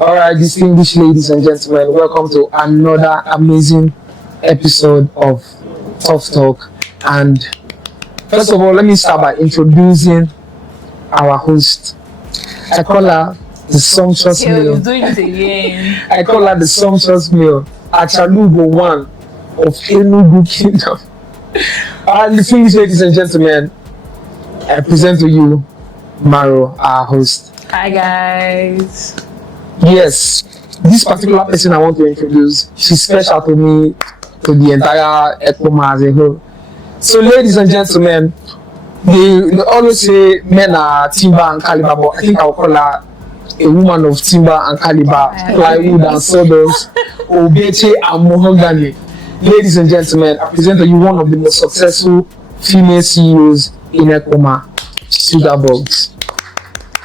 Alright, distinguished ladies and gentlemen, welcome to another amazing episode of Tough Talk. And first of all, let me start by introducing our host. I call her the sumptuous meal. Doing it again. I call her the sumptuous meal. Achalugo one of Enugu Kingdom. And distinguished ladies and gentlemen, I present to you Maro, our host. Hi guys. Yes, this particular person I want to introduce, she's special to me, to the entire Ekpoma as a whole. So, ladies and gentlemen, they always say men are timber and caliber, but I think I'll call her a woman of timber and caliber, plywood and sawdust, obeche and mahogany. Ladies and gentlemen, I present to you one of the most successful female CEOs in Ekpoma, Sugar Bugs.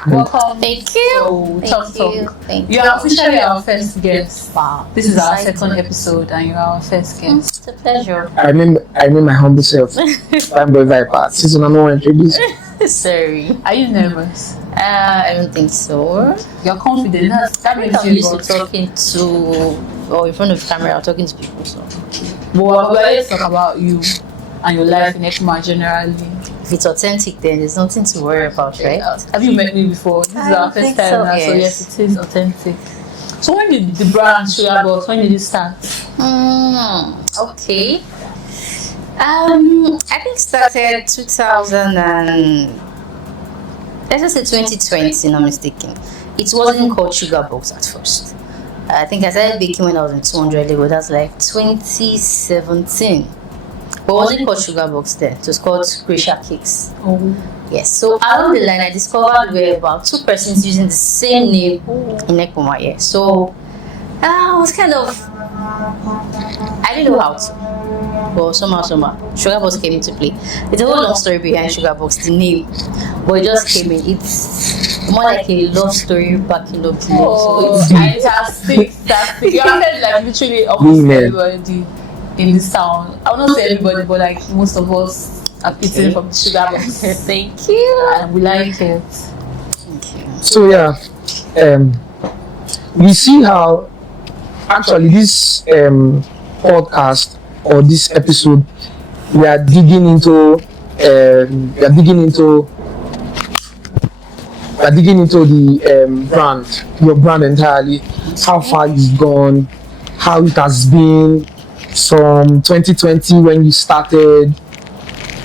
Welcome. Thank you. Thank you. You are officially our first guest. Wow. This is our second episode and you are our first guest. It's a pleasure. I remember my humble self. Fine boy Viper. Season I'm not introduced. Sorry. Are you nervous? I don't think so. You're confident. That I'm makes you used to good. talking to, or in front of the camera, or talking to people. So But we're going to talk about you and your life in Ekpoma generally. if it's authentic, then there's nothing to worry about, right? Have you met me before? This is I our don't first think time so, now, so yes. yes, it is authentic. So when did the brand Sugar Box, when did it start? Okay. I think started 2000 and let's just say 2020, not mistaken. It wasn't called Sugar Box at first. I think I started baking when I was in 200 level. That's like 2017. But it wasn't called Sugar Box then. It was called Gracia Cakes. Oh. Yes. So along the line, I discovered we were about two persons using the same name in Ekpoma. Yeah. So I was kind of, I didn't know how to. But somehow, Sugar Box came into play. It's a whole long story behind Sugar Box, the name. But it just came in. It's more like a love story backing up the name. Oh, So it's fantastic. You have heard like literally almost everybody in this town. I will not say everybody, but like most of us are eating from the Sugar Box. Thank you. And we like it. Thank you. So yeah, we see how actually this podcast or this episode we are digging into the brand, your brand entirely, how far you've gone, how it has been from 2020 when you started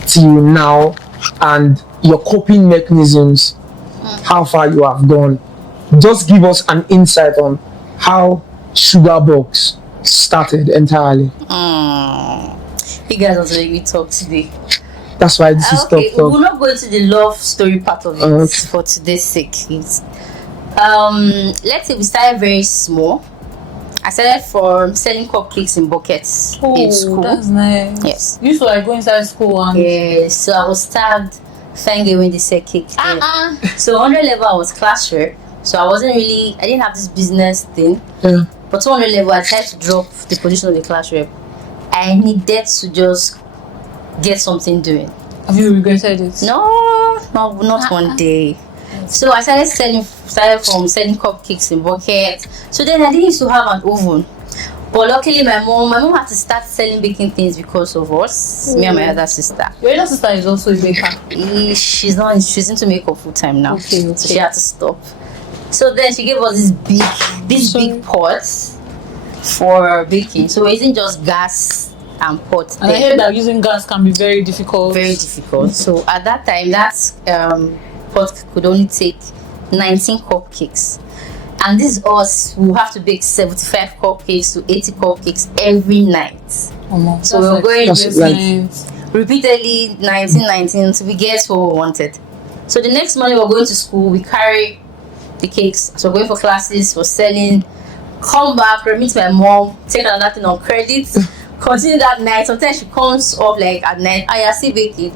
till now, and your coping mechanisms, how far you have gone. Just give us an insight on how Sugar Box started entirely. You guys want to make me talk today. That's why this is Okay, Tough Talk. we'll not go into the love story part of it Okay. for today's sake. Let's say we started very small. I started from selling cupcakes in buckets in school. That's nice. Yes. You used to like go inside school and Yes, so I was tagged Fenge when they said cake. So 100 level I was class rep. So I didn't have this business thing. Yeah. But 200 level I tried to drop the position of the class rep. I needed to just get something doing. have you regretted it? No, not one day. So I started from selling cupcakes in buckets. So then I didn't used to have an oven. But luckily my mom had to start selling baking things because of us, me and my other sister. Your elder sister is also a baker. She's into makeup full time now. Okay. So she had to stop. So then she gave us this big pots for baking. So it isn't just gas and pot. And I heard that using gas can be very difficult. Very difficult. So at that time, that pot could only take 19 cupcakes. And this is us who have to bake 75 cupcakes to 80 cupcakes every night. So we're going repeatedly 19 until we get what we wanted. So the next morning we're going to school, we carry the cakes. So we're going for classes, we're selling, come back, remit my mom, take another thing on credit, continue that night. Sometimes she comes up like at night, I see baking.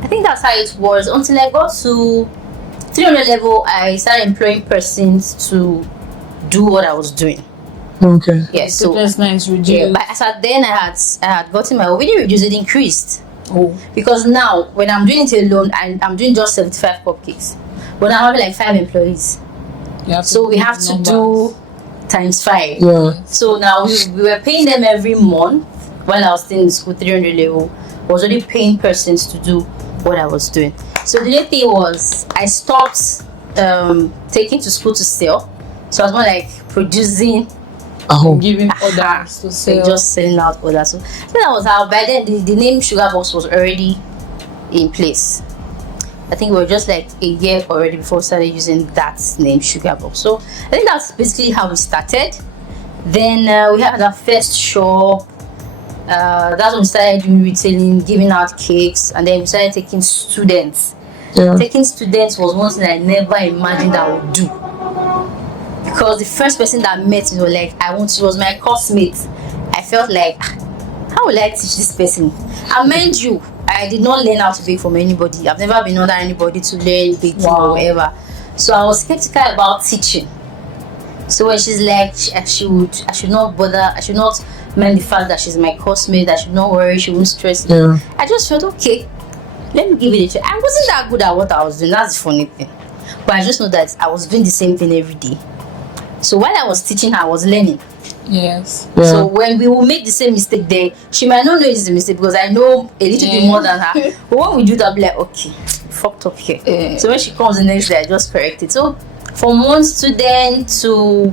I think that's how it was until I got to 300 level. I started employing persons to do what I was doing. Okay. Yes, so nice reduced. yeah, but as at then I had gotten my own. We didn't reduce it, increased. Because now when I'm doing it alone and I'm doing just 75 cupcakes, but I'm having like 5 employees. So we have to do times 5. Yeah. So now we were paying them every month while I was still in school, 300 level. I was already paying persons to do what I was doing. So the only thing was I stopped taking to school to sell. So I was more like producing, giving orders to sell, just selling out orders. So that was how. By then the name Sugar Box was already in place. I think we were just like a year already before we started using that name Sugar Box. So I think that's basically how we started. Then we had our first shop. That's when we started doing retailing, giving out cakes, and then we started taking students. Yeah. Taking students was one thing I never imagined I would do. Because the first person that met me was like, was my classmate. I felt like, how will I teach this person? And mind you, I did not learn how to bake from anybody. I've never been under anybody to learn baking or whatever. So I was skeptical about teaching. So when she's like, I should not bother, I should not mind the fact that she's my classmate, I should not worry, she won't stress me. Yeah. I just felt, okay, let me give it a try. I wasn't that good at what I was doing, that's the funny thing. But I just know that I was doing the same thing every day. So while I was teaching her, I was learning. Yes. Yeah. So when we will make the same mistake there, she might not know it's a mistake because I know a little bit more than her. But when we do that, I'll be like, okay, fucked up here. So when she comes the next day, I just correct it. So from one student to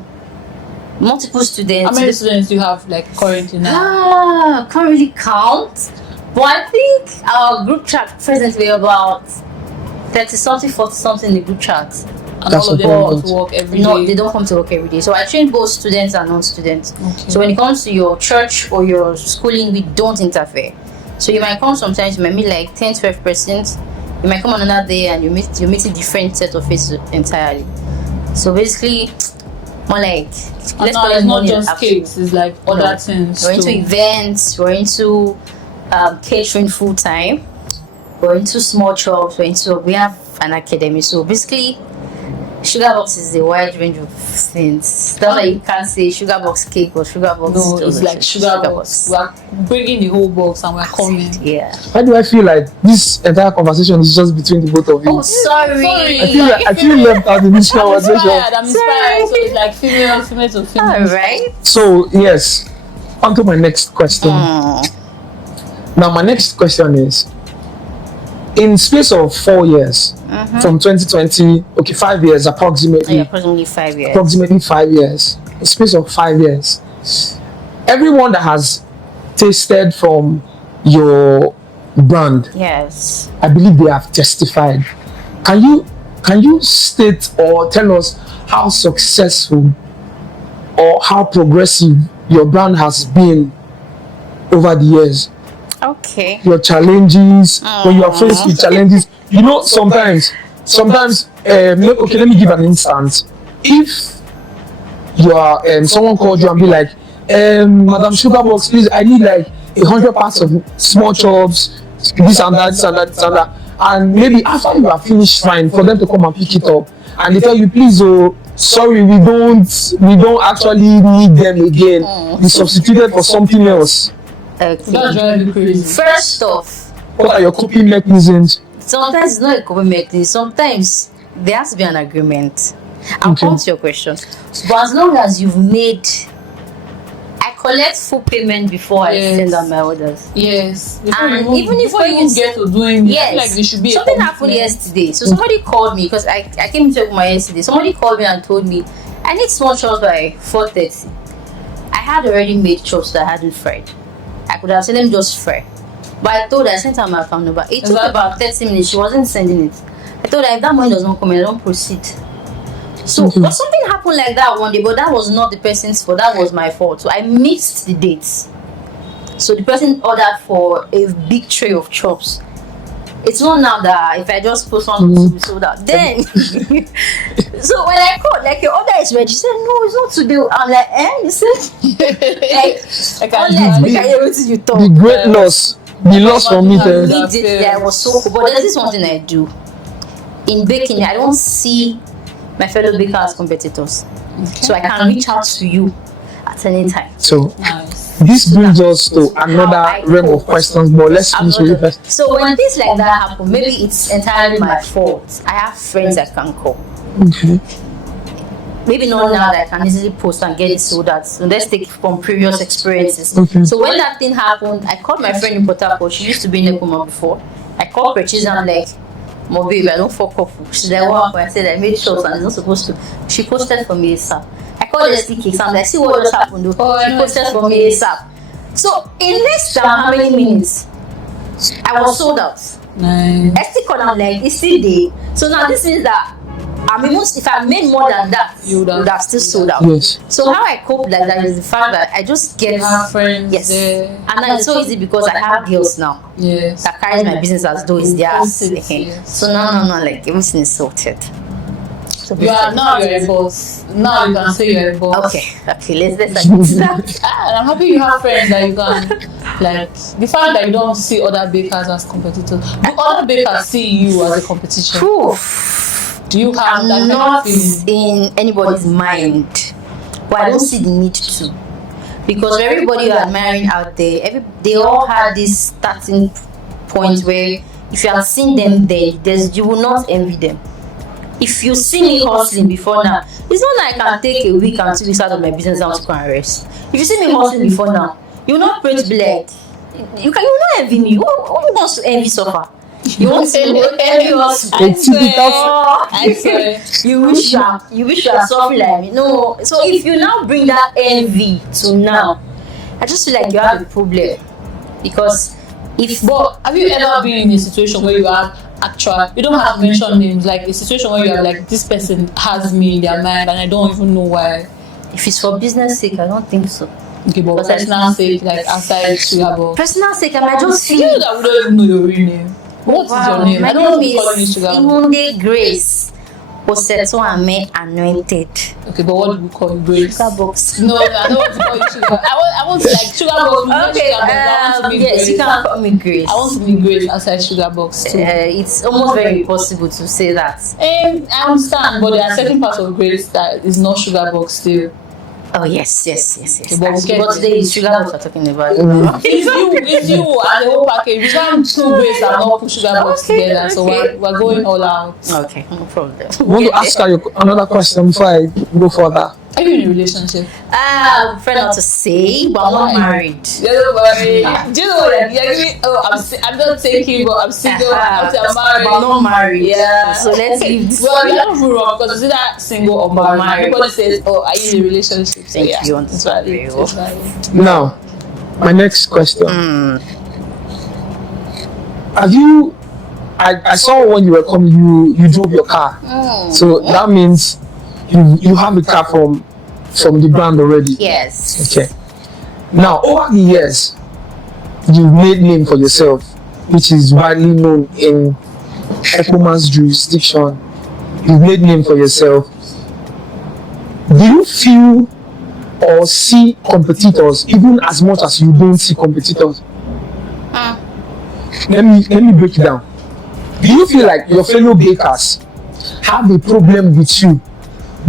multiple students. How many students do you have like currently now? Can't really count. But I think our group chat presently about 30 something, 40 something in the group chat. And all of them come to work every day? No, they don't come to work every day. So I train both students and non-students. Okay. So when it comes to your church or your schooling, we don't interfere. So you might come sometimes, you might meet like 10-12%. You might come on another day and you meet a different set of faces entirely. So basically, more like it's not just cakes, it's like other things. We're into events, we're into catering full time, we're into small shops, we have an academy. So basically, Sugar Box is a wide range of things. That's why you can't say Sugar Box cake or Sugar Box. No, it's like Sugar Box. We're bringing the whole box and we're coming. Yeah. Why do I feel like this entire conversation is just between the both of you? Oh, sorry. I feel left out in this conversation. I'm inspired. So it's like female to female. All right. So yes, on to my next question. Now my next question is, in space of 4 years, from 2020, 5 years approximately. Approximately 5 years. Approximately 5 years. In space of 5 years, everyone that has tasted from your brand, yes, I believe they have testified. Can you state or tell us how successful or how progressive your brand has been over the years? Okay. Your challenges, when you are faced with challenges, you know, sometimes let me give an instance. If you are someone called you and be like, Madam Sugarbox, please, I need like 100 parts of small chops, this and that, and maybe after you are finished fine, for them to come and pick it up, and they tell you, please, oh, sorry, we don't actually need them again. We substituted for something else. Okay. That's driving crazy. First off, what are your coping mechanisms? Sometimes it's not a coping mechanism. Sometimes there has to be an agreement. I'll come to your question. But as long as you've made, I collect full payment before I send out my orders. Yes. And even if before you get to doing it, I feel like there should be something happened yesterday. So somebody called me because I came to my yesterday. Somebody called me and told me I need small chops by 4:30. I had already made chops that I hadn't fried. I could have sent them just fry. But I sent her my account number. It took about 30 minutes. She wasn't sending it. I told her if that money does not come in, I don't proceed. So but something happened like that one day, but that was not the person's fault, that was my fault. So I mixed the dates. So the person ordered for a big tray of chops. It's not now that if I just put something to be sold out. Then so when I called, like, your order is ready, she said no, it's not today. I'm like, you said the great loss. The loss for me. I was so cool. But there's this one thing I do. In baking, I don't see my fellow bakers as competitors. So I can reach out to you at any time. So this brings us to another realm of questions, but let's finish with it first. So when things like that happen, maybe it's entirely my fault. I have friends that can call. Okay. maybe not now that I can easily post and get it sold out. So let's take it from previous experiences. Okay. So when that thing happened, I called my friend in Port Harcourt. She used to be in Ekpoma before. I called her, she's like, "My baby, I don't fuck up." She's like, "What happened?" I said, "I made shorts and it's not supposed to." She posted for me ASAP. I called her sticky cakes. I'm like, "See what just happened though?" She posted for me ASAP. So in less than how many minutes, I was sold out. Nice. I still call them like it's still there. So now this means that if I made more than that, you would have still sold out. Yes. So how I cope like that is the fact that I just get friends. yes, there. and now it's so easy because I have girls now. Yes. That carries my business as though it's theirs. Okay. Yes. So no, like everything is sorted. So You're a boss. Now you can say you're a boss. Okay, let's agree to that. And I'm happy you have friends that you can like the fact that you don't see other bakers as competitors. Do other bakers see you as a competition? Whew. Do you have I'm that kind not of feeling? in anybody's mind, but I don't see the need to, because everybody you're admiring out there, they all have this starting point where if you have seen them there, you will not envy them. If you see me hustling before now, it's not like I can take a week and 2 weeks out of my business and to go and rest. If you see me hustling before now, you will not pray to be like, you will not envy me. Who wants to envy suffer? You want to envy us? I swear. You wish you are suffering like me. No. So if you now bring that envy to now, I just feel like you have a problem. Because but have you ever been in a situation where you have you don't have to mention names, like a situation where you have like this person has me in their mind and I don't even know why? If it's for business sake, I don't think so. Okay, but personal sake, like outside Sugar Box. Personal sake, I might just feel. You know that we don't even know your real name. What is your name? My I don't want to name call you is Sugar Box. Imunde Grace Oseto Ame Anointed. Okay, but what do we call you? Grace? Sugar Box. No, I don't want to call you Sugar. I want to like Sugar Box. Okay, I want to be yes, Grace. you can call me Grace. I want to be Grace outside Sugar Box too. It's almost very impossible to say that. I understand, but there are certain parts of Grace that is not Sugar Box still. Oh yes. Okay, but Today is Sugar Box we're talking about. It's you and the whole package. We can't two Grace and not put Sugar Box together. So we're going all out. Okay, no problem. I want to ask you another question before I go further. Are you in a relationship? I prefer not to say, but I'm not married. Don't worry. Do you know what? You're giving, I'm not taking, but I'm single. I'm married. But I'm not married. Yeah. So let's leave this. Well, you're not wrong because it's either single or married. Everybody says, "Oh, are you in a relationship?" So, Thank you. That's valid. It's valid. Now, my next question. Have you? I saw when you were coming, you drove your car. So that means you have a car from the brand already. Yes. Okay. Now, over the years, you've made name for yourself, which is widely known in Ekpoma's jurisdiction. You've made name for yourself. Do you feel or see competitors even as much as you don't see competitors? Let me break it down. Do you feel like your fellow bakers have a problem with you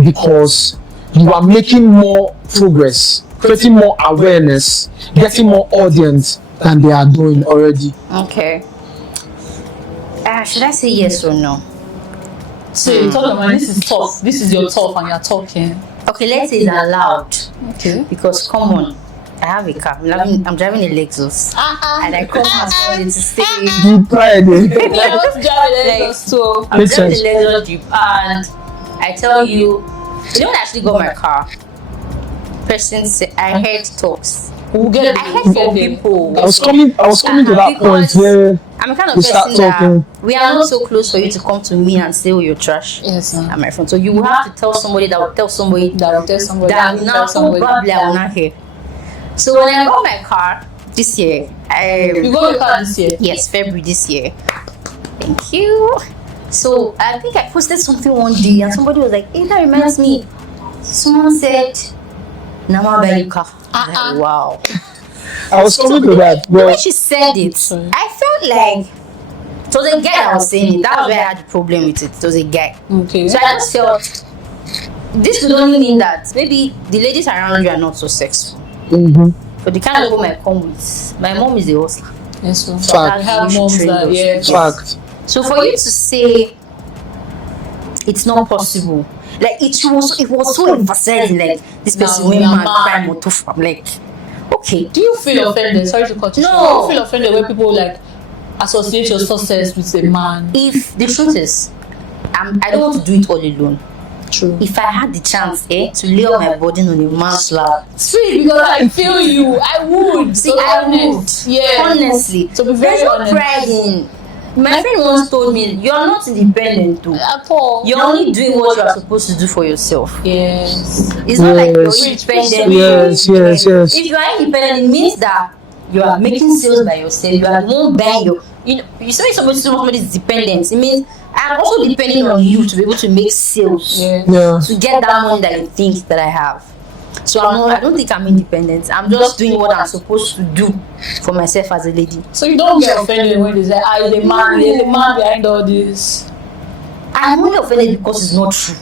because you are making more progress, creating more awareness, getting more audience than they are doing already? Okay. Should I say yes or no? So you're talking about this is tough. This is your tough, and you're talking. Okay, let's say it's allowed. Okay. Because come on, I have a car. I'm driving a Lexus, and I come as well to stay. You pride. I want to drive a Lexus too. I'm driving a Lexus Jeep, and I tell you, when I actually got my car, person said I heard talks. We'll get I heard from people. I was coming to that point where I'm a kind of we start person talking. that we are not so close for you to come to me and say, "Oh, you're trash." Yes, sir. I'm my friend. So you will have to tell somebody that will tell somebody that now probably I will not hear. So when I got my car this year, you got your car this year? Yes, February this year. Thank you. So I think I posted something one day and somebody was like, "Hey, that reminds me." Someone said, "Nama buy you car." Like, wow. I was coming to that. The way she said it, I felt like it was a guy that was saying it. That was where I had the problem with it. It was a guy. Okay. So I just felt this would only mean that maybe the ladies around you are not so sexual. But the kind of woman I come with, my mom is a hustler. Yes, sir. Fact. I have moms that, yeah. Fact. So for you to say it's not possible, Like it was so emphasizing. Like this person when man cry more tough. I'm like, okay. Do you feel offended? Sorry to cut you short. Do you feel offended when people like associate your success with a man? If the truth is, I don't want to do it all alone. True. If I had the chance, to lay all my burden on a man's lap, sweet, because I feel you. I would. See, I would. Yeah. Honestly. To be very honest. Pride in. My friend once told me, "You are not independent, too. At all. You're only doing what you are supposed to do for yourself." Yes. It's not like you're independent. Yes. If you are independent, it means that you are making sales by yourself. You are the one buying your. You say somebody is dependent. It means I'm also depending on you to be able to make sales. To get that money that you think that I have. So I don't think I'm independent. I'm just doing what I'm supposed to do for myself as a lady. So you don't get offended when they say, there's a man behind all this. I'm only offended because it's not true.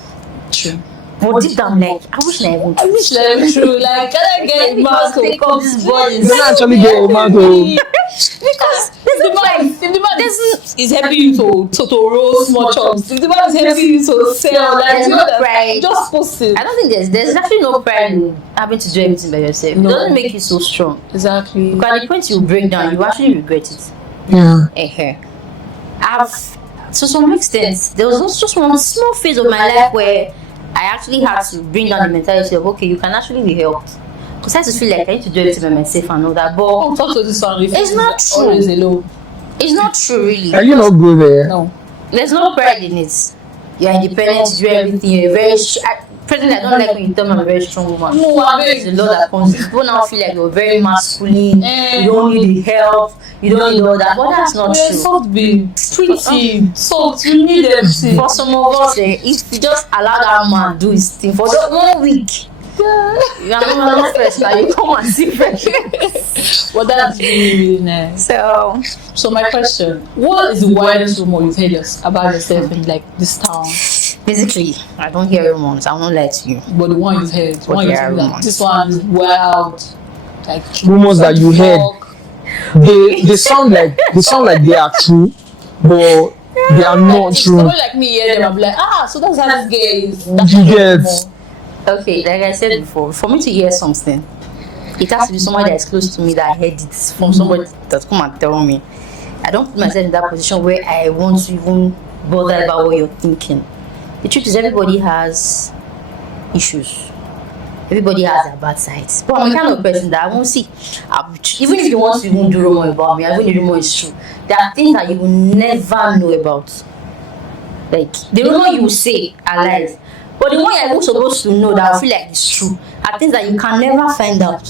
True. But deep down, like, I wish I won't. I wish that was true. Like, can I get a man to take up this body? You don't actually get a man to. Because if the man is helping you to roll small chops, if the man is helping you to sell, like, there's no pride. Just post it. I don't think there's actually no pride in having to do everything by yourself. No. It doesn't make you so strong. Exactly. Because at the point you break down, you actually regret it. Yeah. To some extent, there was just one small phase of my life where I actually had to bring down the mentality of, okay, you can actually be helped. Because I used to feel like I need to do everything by myself and all that. But talk to this one. It's not true. Always alone. It's not true, really. Can you not go there? No. There's no pride in it. You're independent, you do everything. You're very. Personally, I don't like when you tell me I'm a very strong woman. No, there's a lot that comes. People now feel like you're very masculine. You don't need the help. You don't need all that. But that's not true. Soft babe, pretty, soft. You need everything. For some of us, if you just allow that man do his thing for just 1 week, you are not first. Like you come and see fresh. Well, that's really nice. So my question: what is the widest rumor you've heard about yourself in like this town? Basically, I don't hear rumors. I won't lie to you. But the one you've heard, this one is wild. Like rumors that you heard, they sound like they are true, but they are not true. Somebody like me hear them, I'm like, so that's how this guy is. You get. Okay, like I said before, for me to hear something, it has to be somebody that is close to me that heard it from somebody that's come and tell me. I don't put myself in that position where I want to even bother about what you're thinking. The truth is, everybody has issues. Everybody has their bad sides. But I'm the kind of person that I won't see. Even if you want to even do rumor about me, even if the rumor is true, there are things that you will never know about. Like, the rumor you will say are lies. But the one you're supposed to know that I feel like it's true are things that you can never find out.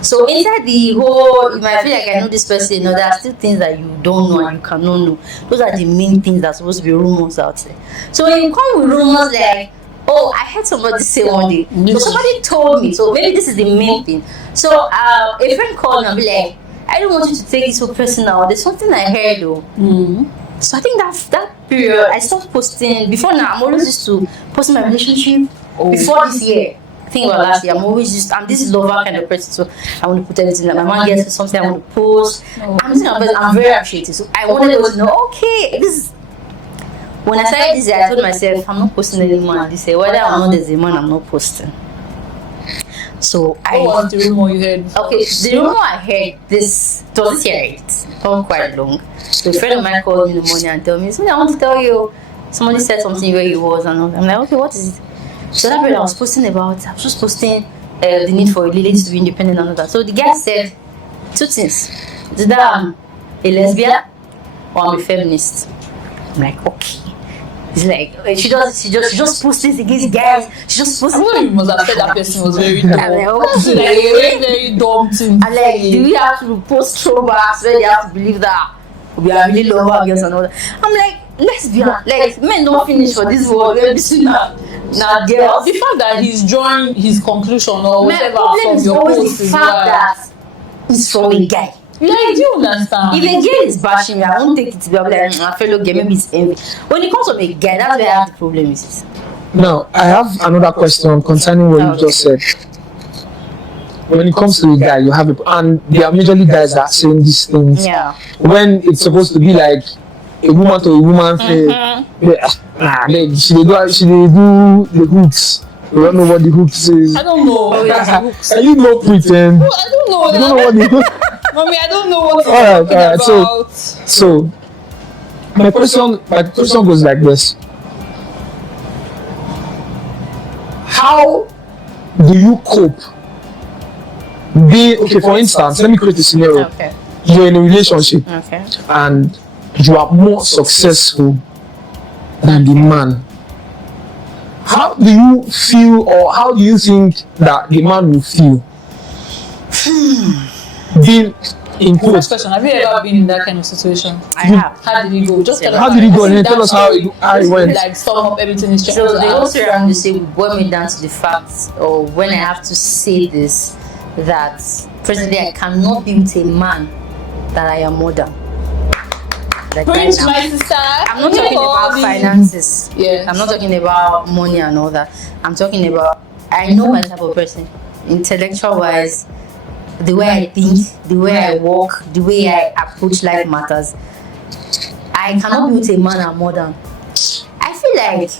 So inside the whole, you might feel like I know this person, there are still things that you don't know and you cannot know. Those are the main things that are supposed to be rumors out there. So when you come with rumors like, I heard somebody say one day, so somebody told me, so maybe this is the main thing. So a friend called me and be like, I don't want you to take it so personal. There's something I heard though. So I think that period, I stopped posting. Before now, I'm always used to posting my relationship. Before this year, I think about last year, I'm this lover kind of person. So I want to put everything that my mom gets something I want to post. I'm very appreciative. So I wanted to know, okay, when I started this year, I told myself, I'm not posting anymore. This year, whether or not there's a man, I'm not posting. So what was the rumor you heard? Okay, the rumor I heard this year, it's not quite long. So a friend of mine called me in the morning and told me, something I want to tell you. Somebody said something where he was, and I'm like, okay, what is it? So that period I was posting about, I was just posting the need for ladies to be independent and all that. So the guy said 2 things. Is that I'm a lesbian or I'm a feminist? I'm like, okay. He's like, she just posts this against guys. She just posts. I know you must have said that person was very dumb. I'm like, okay. Like a very dumb thing. I'm like, do we have to post throwbacks where they have to believe that we are really lover girls and all that? I'm like, lesbian. Like, men don't finish for this world. We're busy now. Now, girls. The fact that he's drawing his conclusion or whatever from your post is that it's from a guy. Like, do you understand? If a girl is bashing me, I won't take it to be like, a fellow girl, maybe it's envy. When it comes from a guy, that's where I have the problem with it. Now, I have another question concerning what you just said. When it comes to a guy, you have and there are majorly guys that are saying these things. Yeah. When it's supposed to be like a woman to a woman thing. Yeah. Nah, she dey do the hooks. You don't know what the hooks is. I don't know. That's hooks. And you don't pretend. Oh, I don't know. You don't know what the hooks. Mommy, I don't know what you're Alright, talking about. So my question goes like this. How do you cope being, okay, for instance, let me create a scenario. Okay. You're in a relationship Okay. and you are more successful than the man. How do you feel, or how do you think that the man will feel being in First quotes? question: have you ever been in that kind of situation? I have. How did it go? Just tell us. How did it go? I think Tell us how it went. Like sum up everything is So the whole story I'm going to say will boil me down to the fact, or when I have to say this, that presently I cannot be with a man that I am more than. Like right Preach, now. my sister. I'm not talking about finances. Yes. I'm not talking about money and all that. I'm talking about, I know my type of person, intellectual wise, the way I think, the way I walk, the way I approach life matters. I cannot be with a man I'm more than. I feel like,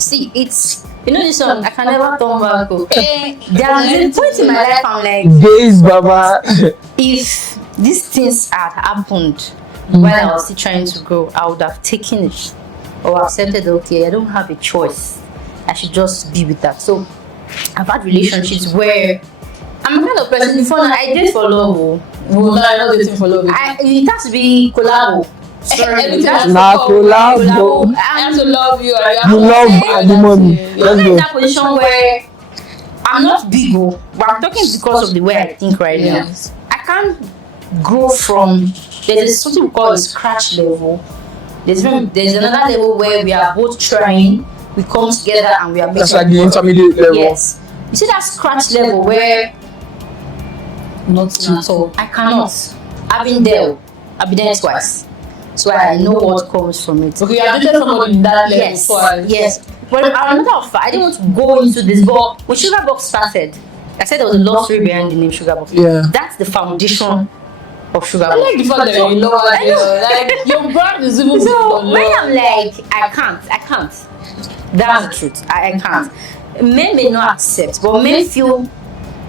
see, it's, you know this song, I can never turn back. There's a point in my life I'm like, Days, Baba. if these things had happened while I was still trying to grow, I would have taken it or accepted, okay, I don't have a choice. I should just be with that. So I've had relationships where I'm the kind of person, before now, I date for love. No, I'm not dating for love. It has to be collabo. Everything has to Nah, come. collabo. I have to love you. You love and the money. I'm Let's not in go. that position where I'm not big, but I'm talking because of the way I think right Yes. now. I can't grow from, there's something we call a scratch level. There's another level where we are both trying, we come together and we are making. That's like the intermediate level. Yes. You see that scratch level where Not at all. I cannot. I've been there twice. So I know what comes from it. Okay, you have dated somebody in that level Yes, twice. yes. But another fact, I didn't want to go into this, but when Sugar Box started, I said there was a love story behind the name Sugar Box. Yeah. That's the foundation of Sugar I Box. like the fact that you're lower there. Like your brand is even So when lower. I'm like, I can't. That's the truth. I can't. Men may not accept, but men feel,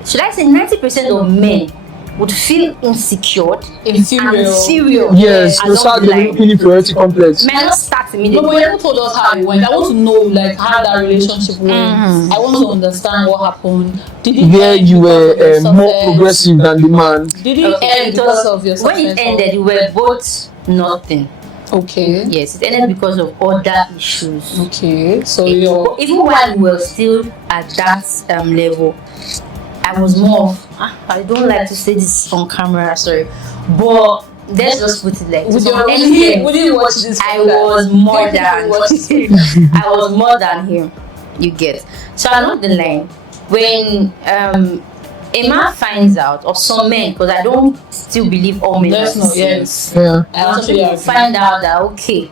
should I say 90% of men would feel insecure and inferior. Yes, they along start the line. developing inferiority complex. Men not start No, immediately. but you haven't told us how it went. I want to know like how that relationship went. I want to understand what happened. Did it Where end you because were of your more success? progressive than the man. Did it end because of your success? When it ended, we were both nothing. Okay. Yes, it ended because of other issues. Okay. So you're Even while we were still at that level, I was more of, I don't like to say this on camera, sorry, but let's just put it like with to your some extent, we didn't watch this. I was more than Watch this. I was more than him. You get. So along the line, when a man finds out, or some men, because I don't still believe all men. Let's are know. the same. Yes. Yeah. I Some actually people agree. find out that okay,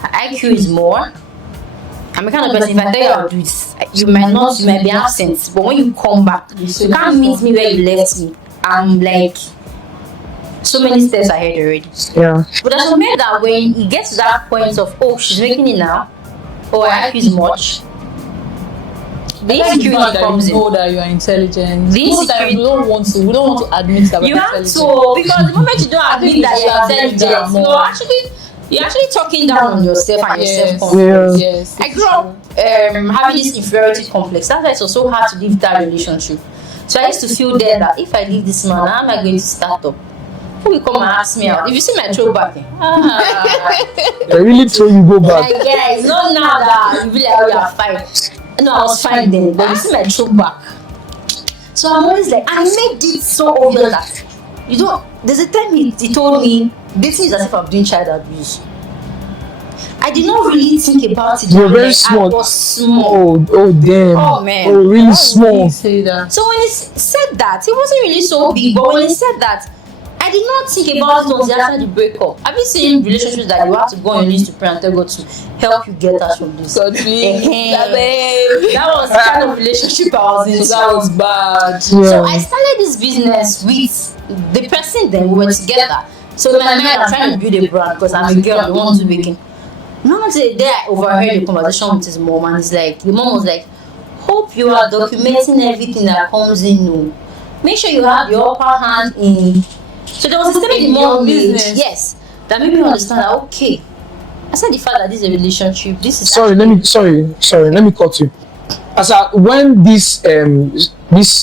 her IQ is more. I'm the kind of person, if I tell you I'll do this, you might be absent, but when you come back, you can't meet me where you left me. I'm like so many steps ahead already. Yeah. But there's some men that when it gets to that point of, oh, she's making it now, oh, her IQ is much, the Like the fact insecurity that comes you in. know that you are intelligent. The Most times we don't want to admit that we're You have intelligent. to, because the moment you don't I think admit that you you're should admit that intelligent, more. you're actually talking down on yourself and your Yes. self-confidence. Yeah. Yes. I grew up having this inferiority complex. That's why it's so hard to leave that relationship. So I used to feel there that if I leave this man, how am I going to start up? Who will come and ask me out? If you see my throwback, They really throw you go back. like guys, not now that you be like, oh, you are fine. No, I was fine then, but you see my throwback. So I'm always like, I made it so obvious that you don't. There's a time he told me, dating is as if I'm doing child abuse. I did not really think about it. You're very Like, small. I was small. Oh damn. Oh, man. Oh, really Why small. would he say that? So when he said that, he wasn't really so big, but when he said that, I did not think about it until after the breakup. Have you seen relationships that you have to go on your knees to pray and tell God to help you get us from this? God please. That was the kind of relationship I was in. That was bad. So Yeah. I started this business with the person then we were together. So in my mind, I'm trying to build a brand because I'm a girl, I want to begin. No, there I overheard the conversation with his mom, and it's like the mom was like, "Hope you are documenting everything that comes in. No. Make sure you have the upper hand in." So there was a statement the mom made, yes, that made me understand that okay. I said the fact that this is a relationship. This is sorry. Let me cut you. As when this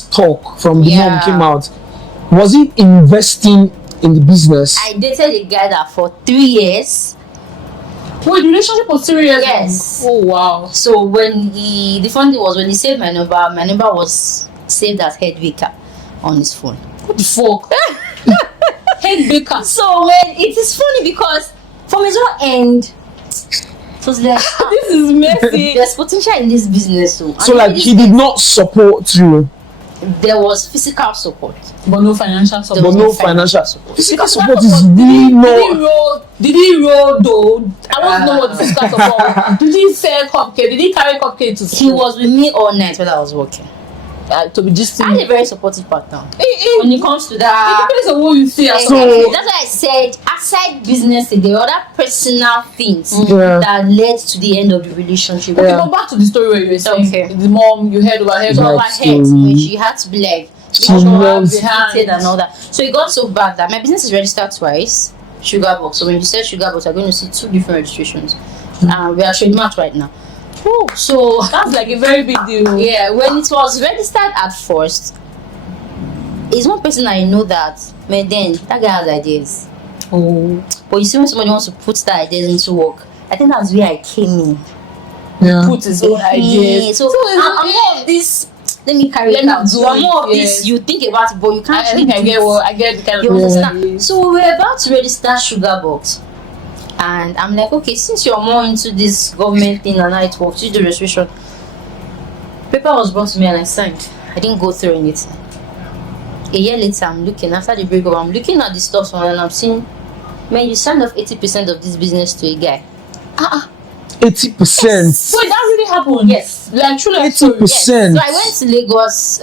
talk from the mom came out, was it investing in the business? I dated a guy that for 3 years. Wait, the relationship was 3 years? Yes. Oh wow. So when the funny thing was when he saved my number was saved as head baker on his phone. What the fuck? Head baker. So when it is funny because from his own end, it was like this is messy. There's potential in this business. So like he did not support you. There was physical support, but no financial support. But no financial support. Physical support is really not. Did he roll though? I don't know what the physical support was. Did he sell cupcake? Did he carry cupcake to school? He was with me all night while I was working. To be just I had a very supportive partner. When it comes to that, it depends on who you see. So that's why I said outside business, there are other personal things that led to the end of the relationship. Okay, but back to the story where you were saying the mom you heard overhead when she had to be like and all that. So it got so bad that my business is registered twice. Sugar box. So when you said sugar box, you're going to see 2 different registrations. We are trademarked right now. So that's like a very big deal. Yeah, when it was registered at first, it's one person I know that, but then that guy has ideas. Oh, but you see, when somebody wants to put that ideas into work, I think that's where I came in. Yeah, put his own ideas. So I'm more of this. Let me carry it out. So I'm more of this. You think about it, but you can't. I think I get the kind of. You understand? So we were about to register sugar box. And I'm like, okay, since you're more into this government thing and how it works, you do registration. Paper was brought to me and I signed. I didn't go through anything. A year later, I'm looking, after the breakup, I'm looking at the stuff and I'm seeing, man, you signed off 80% of this business to a guy. 80%. Yes. Wait, that really happened? Yes. Like, truly, 80%. Yes. So I went to Lagos.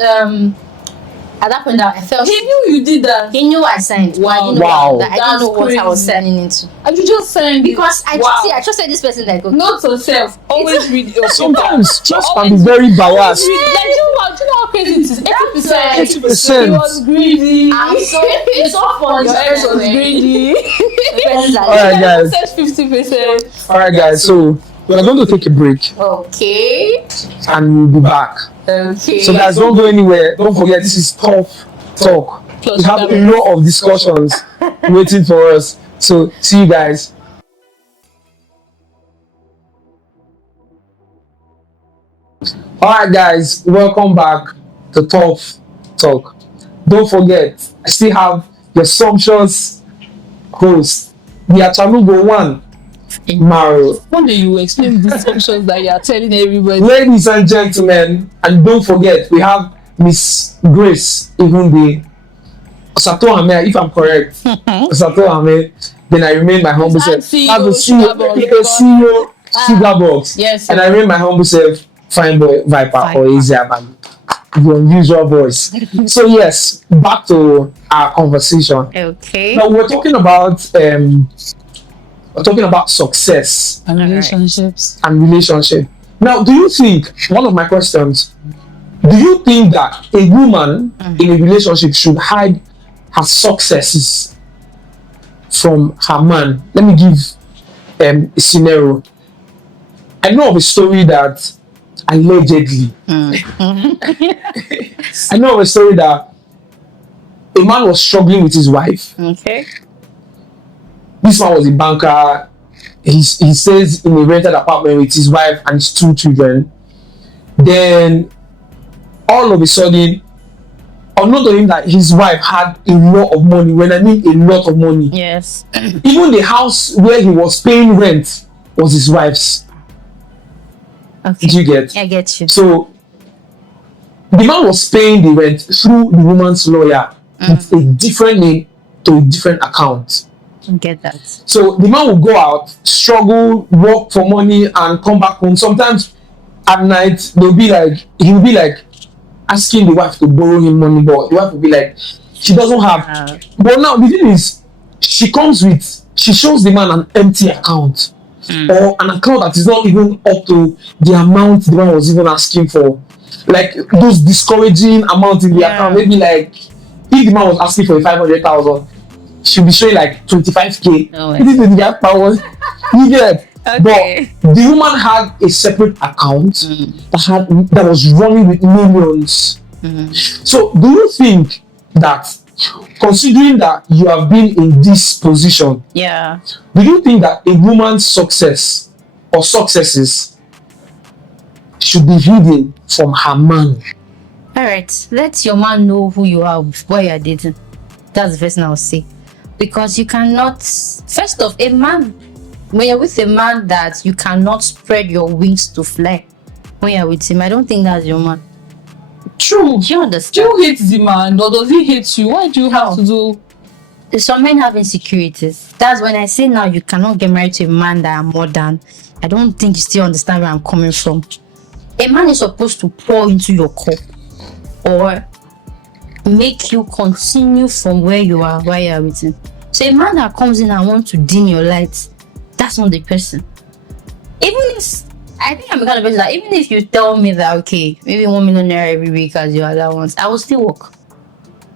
At that point, I felt he knew you did that. He knew I signed. Wow. I didn't know what I was signing into. And you just signed because I trusted this person. Like, okay. Not yourself. Always read. Sometimes trust can be very biased. Do you know how crazy it is? 80%. 80%. He was greedy. It's so funny. Your ex was greedy. Alright, guys. 50%. Alright, guys. So we're going to take a break. Okay. And we'll be back. Okay. So guys, don't go anywhere. Don't forget, this is tough talk. We have a lot of discussions waiting for us. So see you guys. Alright guys, welcome back to Tough Talk. Don't forget, I still have your sumptuous host, the Achalugo one, Maro. One day you explain these functions that you are telling everybody. Ladies and gentlemen, and don't forget, we have Miss Grace Ihunde Osatohame, if I'm correct. Osatohame, then I remain my humble self. As a CEO, Sugar Box. Yes. And I remain my humble self, Fine Boy Viper or Easy Abang. The unusual voice. So yes, back to our conversation. Okay. Now we're talking about success and relationships. Now, do you think, one of my questions, do you think that a woman in a relationship should hide her successes from her man? Let me give a scenario. I know of a story that allegedly, I know of a story that a man was struggling with his wife. Okay. This man was a banker. He stays in a rented apartment with his wife and his 2 children. Then, all of a sudden, unknown to him that his wife had a lot of money. When I mean a lot of money. Yes. Even the house where he was paying rent was his wife's. Okay. Did you get? I get you. So, the man was paying the rent through the woman's lawyer with a different name to a different account. Get that. So the man will go out, struggle, work for money, and come back home. Sometimes at night he'll be like asking the wife to borrow him money, but the wife will be like, she doesn't have. But now the thing is, she shows the man an empty account. or an account that is not even up to the amount the man was even asking for. Like those discouraging amounts in the account, maybe like if the man was asking for 500,000, she'll be showing like 25k. Oh, This is the power. You get. Okay. But the woman had a separate account that was running with millions. So do you think that, considering that you have been in this position, do you think that a woman's success or successes should be hidden from her man? Alright, let your man know who you are before you are dating. That's the first thing I would say. Because you cannot, first off, when you're with a man that you cannot spread your wings to fly when you're with him, I don't think that's your man. True. Do you understand? Do you hate the man or does he hate you? Why do you have to do? Some men have insecurities. That's when I say now you cannot get married to a man that are more than. I don't think you still understand where I'm coming from. A man is supposed to pour into your cup or make you continue from where you are while you are with him. So a man that comes in and wants to dim your lights, that's not the person. Even if I think I'm the kind of person that even if you tell me that okay, maybe 1 million naira every week as your allowance, I will still work.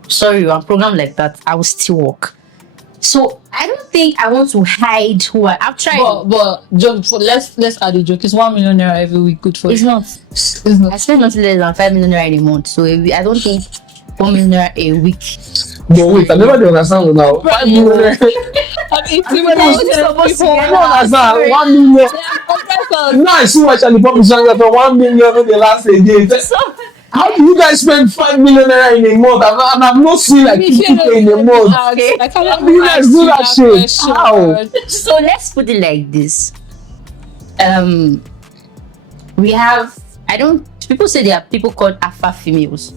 Sorry, I'm programmed like that. I will still work. So I don't think I want to hide who I've tried. But joke for let's add a joke. It's 1 million naira every week good for It's you. not. It's not. I spend nothing less than 5 million naira in a month. So I don't think 1 million naira a week. But wait, I never understand now. 5 million. It's I even don't understand. 1 million. Now I see what Charlie Pop is saying for 1 million in the last again. How do you guys spend 5 million naira in a month? I've not seen like 50k in a month. How do you guys do that shit? How? So let's put it like this. We have, people say there are people called alpha females.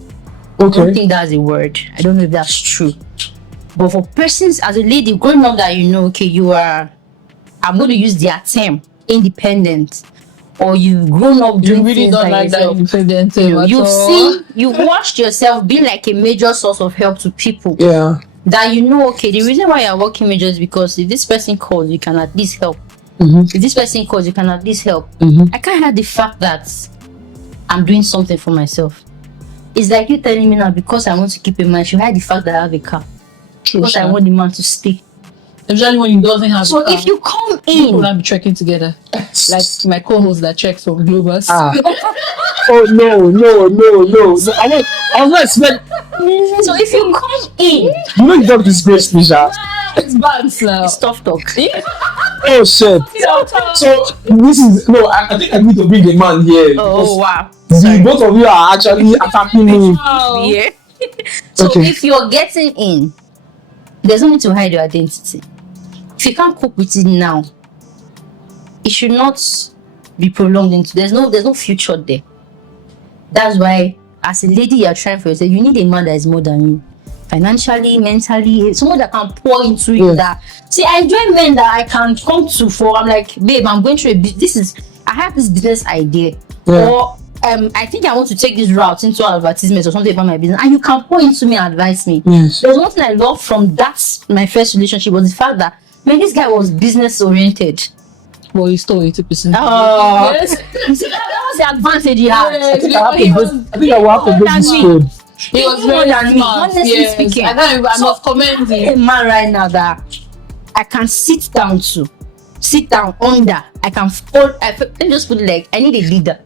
I don't think that's a word. I don't know if that's true. But for persons, as a lady growing up that you know, okay, I'm going to use their term, independent. Or you've grown up doing you really things don't like that independent you've watched yourself be like a major source of help to people. Yeah. That you know, okay, the reason why you're working major is because if this person calls, you can at least help. If this person calls, you can at least help. I can't have the fact that I'm doing something for myself. It's like you telling me now because I want to keep a man, you hide the fact that I have a car. Because I want the man to stay. Especially when he doesn't have So a car. if you come in, people will be trekking together. Like my co-host that treks from Globus. Oh no. I was not expecting. So if you come in, You know you don't disgrace me, Sha. It's bad now. it's tough talk. Oh shit. So this is I think I need to bring a man here. Oh wow. The both of you are actually attacking me. Yeah. So Okay. if you're getting in, there's no need to hide your identity. If you can't cope with it now, it should not be prolonged into. There's no future there. That's why, as a lady, you're trying for yourself. You need a man that is more than you, financially, mentally, someone that can pour into you. That see, I enjoy men that I can come to for. I'm like, babe, I'm going through I have this business idea, or I think I want to take this route into advertisements or something about my business, and you can pour into me and advise me. Yes. There's one thing I love from my first relationship was the fact that this guy was business oriented. Well, he stole 80%. Oh, Yes. that was the advantage he had. Yes. I think I will have to break this code. He was More very than me, smart. honestly Yes. speaking. I must commend I'm a him. man right now that I can sit down under. I can fold. Let me just put it like I need a leader.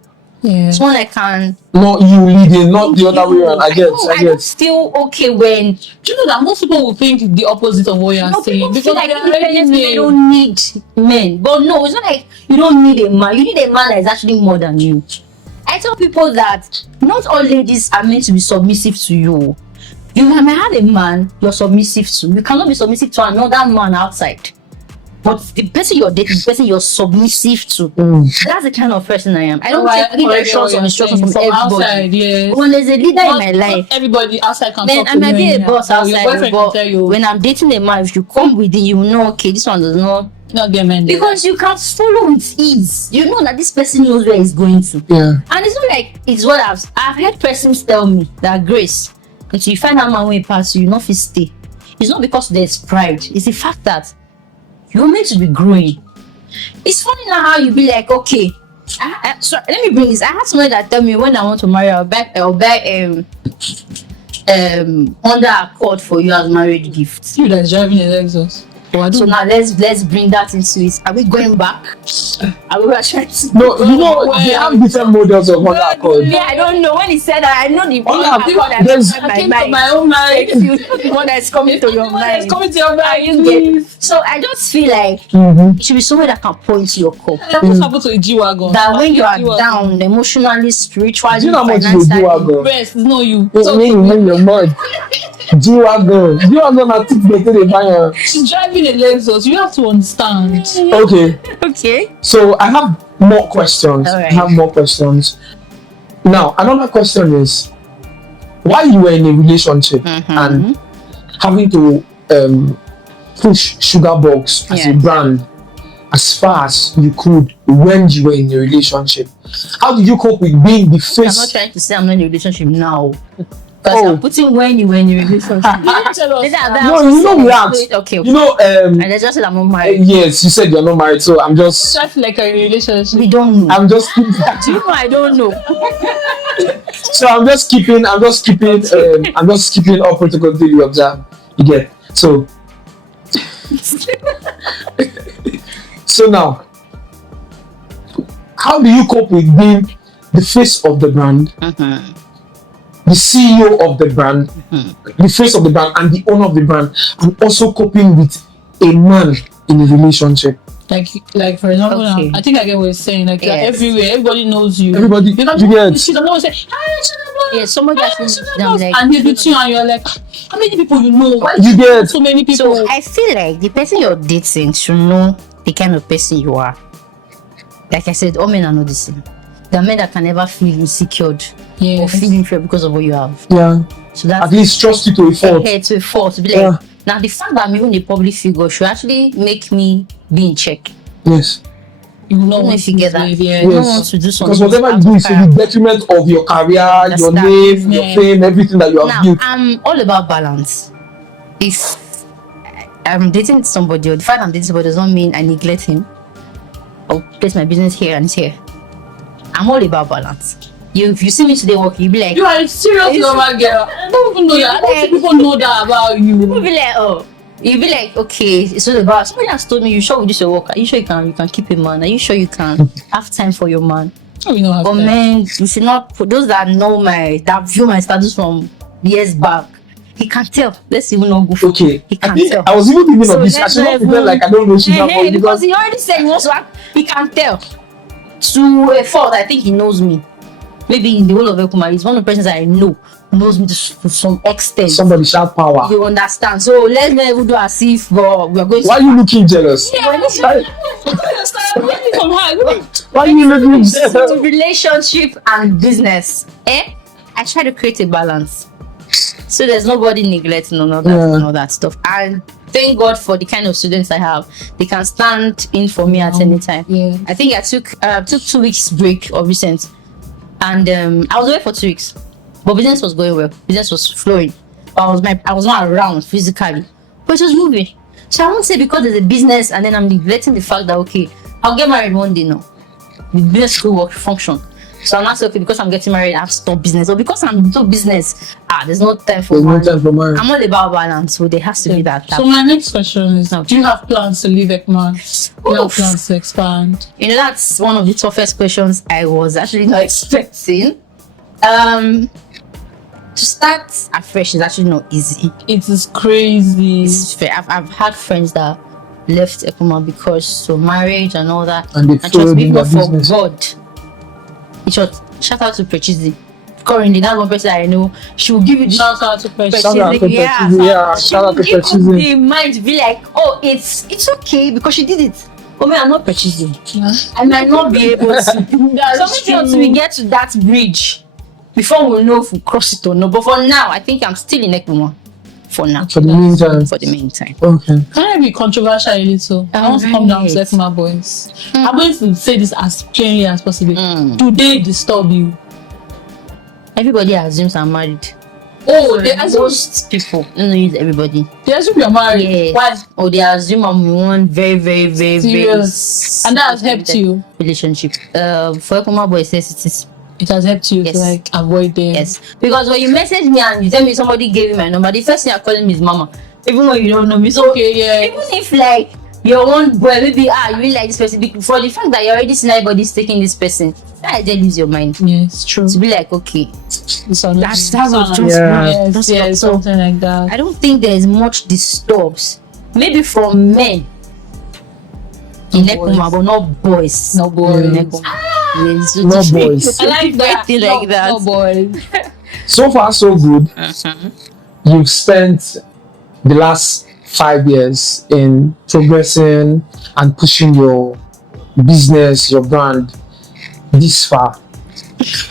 Yeah. Someone I can. Not you leading, not the other way around. I I get. don't feel okay when Do you know that most people will think the opposite of what you're saying? people feel like they are already independent women made. don't need men. But no, it's not like you don't need a man. You need a man that is actually more than you. I tell people that not all ladies are meant to be submissive to you. You might have a man you're submissive to. You cannot be submissive to another man outside. But the person you're dating, the person you're submissive to, that's the kind of person I am. I don't take directions or instructions from everybody. outside. Yes. When there's a leader in my life, Everybody outside can then talk I to might you be a anyhow. boss Your outside, boyfriend can but tell you, when I'm dating a man, if you come within, you know, okay, this one does not. not get men. Because you can follow with ease. You know that this person knows where he's going to. Yeah. And it's not like it's what I've heard persons tell me that Grace, until you find out man way past you, not fit stay. It's not because there's pride. It's the fact that you're meant to be growing. It's funny now how you be like, okay. So let me bring this. I had somebody that tell me when I want to marry, I'll buy Honda Accord for you as marriage gift. You that's driving a Lexus. So now let's bring that into it. Are we going back? Are we trying to? No, you know they have different models of Honda Accord. Yeah, I don't know. When he said that, I know the Honda Accord. I came to my own mind. The one that's coming to your mind. Coming to your mind. So I just feel like it should be somewhere that can point to your cup. What happened to a G-Wagon? That when you are down, emotionally, spiritually, Do you know how much is a G-Wagon? Best, it's not you. So when your mud. G-Wagon are too big to buy. She's driving a Lexus. You have to understand. Okay. Okay. So I have more questions. All right. I have more questions. Now, another question is, while you were in a relationship and having to push Sugar Box as a brand as far as you could when you were in a relationship, how did you cope with being the face? I'm not trying to say I'm not in a relationship now. Because I'm putting when you were in a relationship. No, you know we asked. Okay. You know, and I just said I'm not married. yes, you said you're not married, so I'm just. I feel like a relationship. We don't know. I'm just keeping. Do you know I don't know? So I'm just keeping all protocol till you observe. You get so. So now, how do you cope with being the face of the brand? The CEO of the brand, the face of the brand, and the owner of the brand, and also coping with a man in a relationship. Like for example, now, I think I get what you're saying. Like you're everywhere, everybody knows you. Everybody, you know, she's always say, "Hi, somebody that's and he's with you, and you're like, how many people you know? Why you get so many people?" So I feel like the person you're dating should know the kind of person you are. Like I said, all men are not the same. There are men that can never feel insecure or feel inferior because of what you have. Yeah. So that's at least trust you to a fault. To a fault. To be like, now the fact that I'm even a public figure should actually make me be in check. Yes. You know if you get that. Yeah. You don't want to do something. Because whatever you do is to the detriment of your career, your name, your fame, everything that you have built. I'm all about balance. If I'm dating somebody, or the fact I'm dating somebody does not mean I neglect him. I'll place my business here and here. I'm all about balance. If you see me today working, you'll be like, you are a serious lover girl. I don't even know that. I don't think people know that about you. You'll be like, you'll be like, okay, it's all about. Somebody has told me, you sure with this your work? Are you sure you can keep a man? Are you sure you can have time for your man? Oh, you know how. But men, you should not. For those that know that view my status from years back, he can tell. Let's even not go for. Okay, he can tell. I was even thinking of this. I should not pretend like I don't know Sugar Box because he already said he wants to act. He can tell. To a fault, I think he knows me. Maybe in the whole of Ekpoma, he's one of the persons I know knows me to some extent. Somebody shout power. You understand? So let's not even do as if we're going. Why are you looking jealous? Yeah, Why are you looking jealous? Relationship and business. I try to create a balance. So there's nobody neglecting and all that stuff. And thank God for the kind of students I have. They can stand in for me at any time. Yeah. I think I took 2 weeks break of recent, and I was away for 2 weeks, but business was going well. Business was flowing. I was not around physically, but it was moving. So I won't say because there's a business and then I'm neglecting the fact that okay, I'll get married one day now. The business will work function. So I'm not saying okay because I'm getting married I have to stop business, or because I'm into business there's no time for marriage. I'm all about balance, so there has to be that. So my next question is, do you have plans to leave Ekpoma? Do you have plans to expand? You know, that's one of the toughest questions I was actually not expecting. To start afresh is actually not easy. It is crazy. It's fair. I've had friends that left Ekpoma because of marriage and all that, and they just before for God. Shout out to Prechizi. Currently, that's one person I know. She will give you the shout out to Prechizi. Shout out to Prechizi. The mind to be like, oh, it's okay because she did it. But me, I'm not Prechizi. I might not be able to. So until we get to that bridge, before we know if we cross it or not. But for now, I think I'm still in Ekpoma. For now. For the meantime. Okay. Can I be controversial a little? I want to come down to Ekpoma boys. I'm going to say this as plainly as possible. Do they disturb you? Everybody assumes I'm married. Oh, they assume most people, no, use everybody. they assume you're married. Yeah. Why? Or they assume I'm in one very, very, very, very Serious. And that has helped you. relationship. For Ekpoma boy says it is. It has helped you Yes. to like avoid them. Yes. Because when you message me and you tell me somebody gave you my number, the first thing I call him is mama. Even when you don't know me. So Okay, yeah. even if like your own boy, maybe you really like this person, for the fact that you're already seeing everybody's taking this person, that just leaves your mind. Yeah, it's true. To be like, okay, That's what Yeah. Yes, something like that. I don't think there's much disturbs. Maybe from men in Ekpoma, but not boys. No boys. In Ekpoma. Yes, so Not to- boys. I like that. Thing like that. No boys. So far, so good. You've spent the last 5 years in progressing and pushing your business, your brand this far.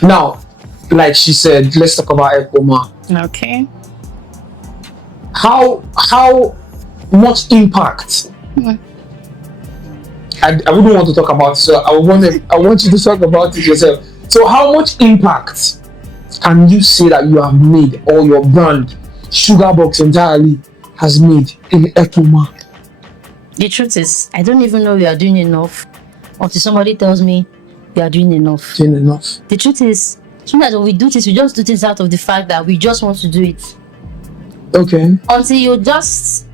Now, like she said, let's talk about Ekpoma. Okay. How much impact? I wouldn't want to talk about it, so I want you to talk about it yourself. So how much impact can you say that you have made, or your brand, Sugar Box entirely, has made in Ekpoma? The truth is, I don't even know we are doing enough until somebody tells me we are doing enough. Doing enough. The truth is, sometimes when we do this, we just do things out of the fact that we just want to do it. Okay. Until you just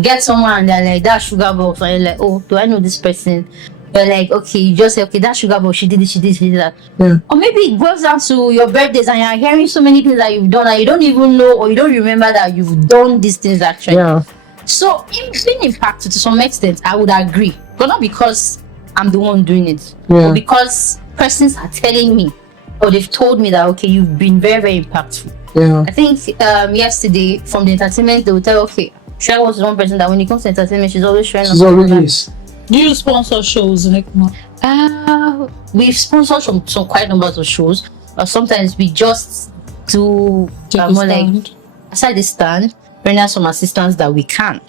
get someone and they're like, that Sugar Box, and you're like, oh, do I know this person? You're like, okay, you just say, okay, that Sugar Box, she did this, she did that. Yeah. Or maybe it goes down to your birthdays and you're hearing so many things that you've done and you don't even know or you don't remember that you've done these things actually. Yeah. So, in being impacted to some extent, I would agree. But not because I'm the one doing it. Yeah. But because persons are telling me or they've told me that, okay, you've been very, very impactful. Yeah. I think yesterday from the entertainment, they will tell, okay, Shreya was one person that when it comes to entertainment, she's always showing She's always. Do you sponsor shows like we've sponsored some quite numbers of shows. Sometimes we just do take a more like stand? aside the stand, render some assistance that we can.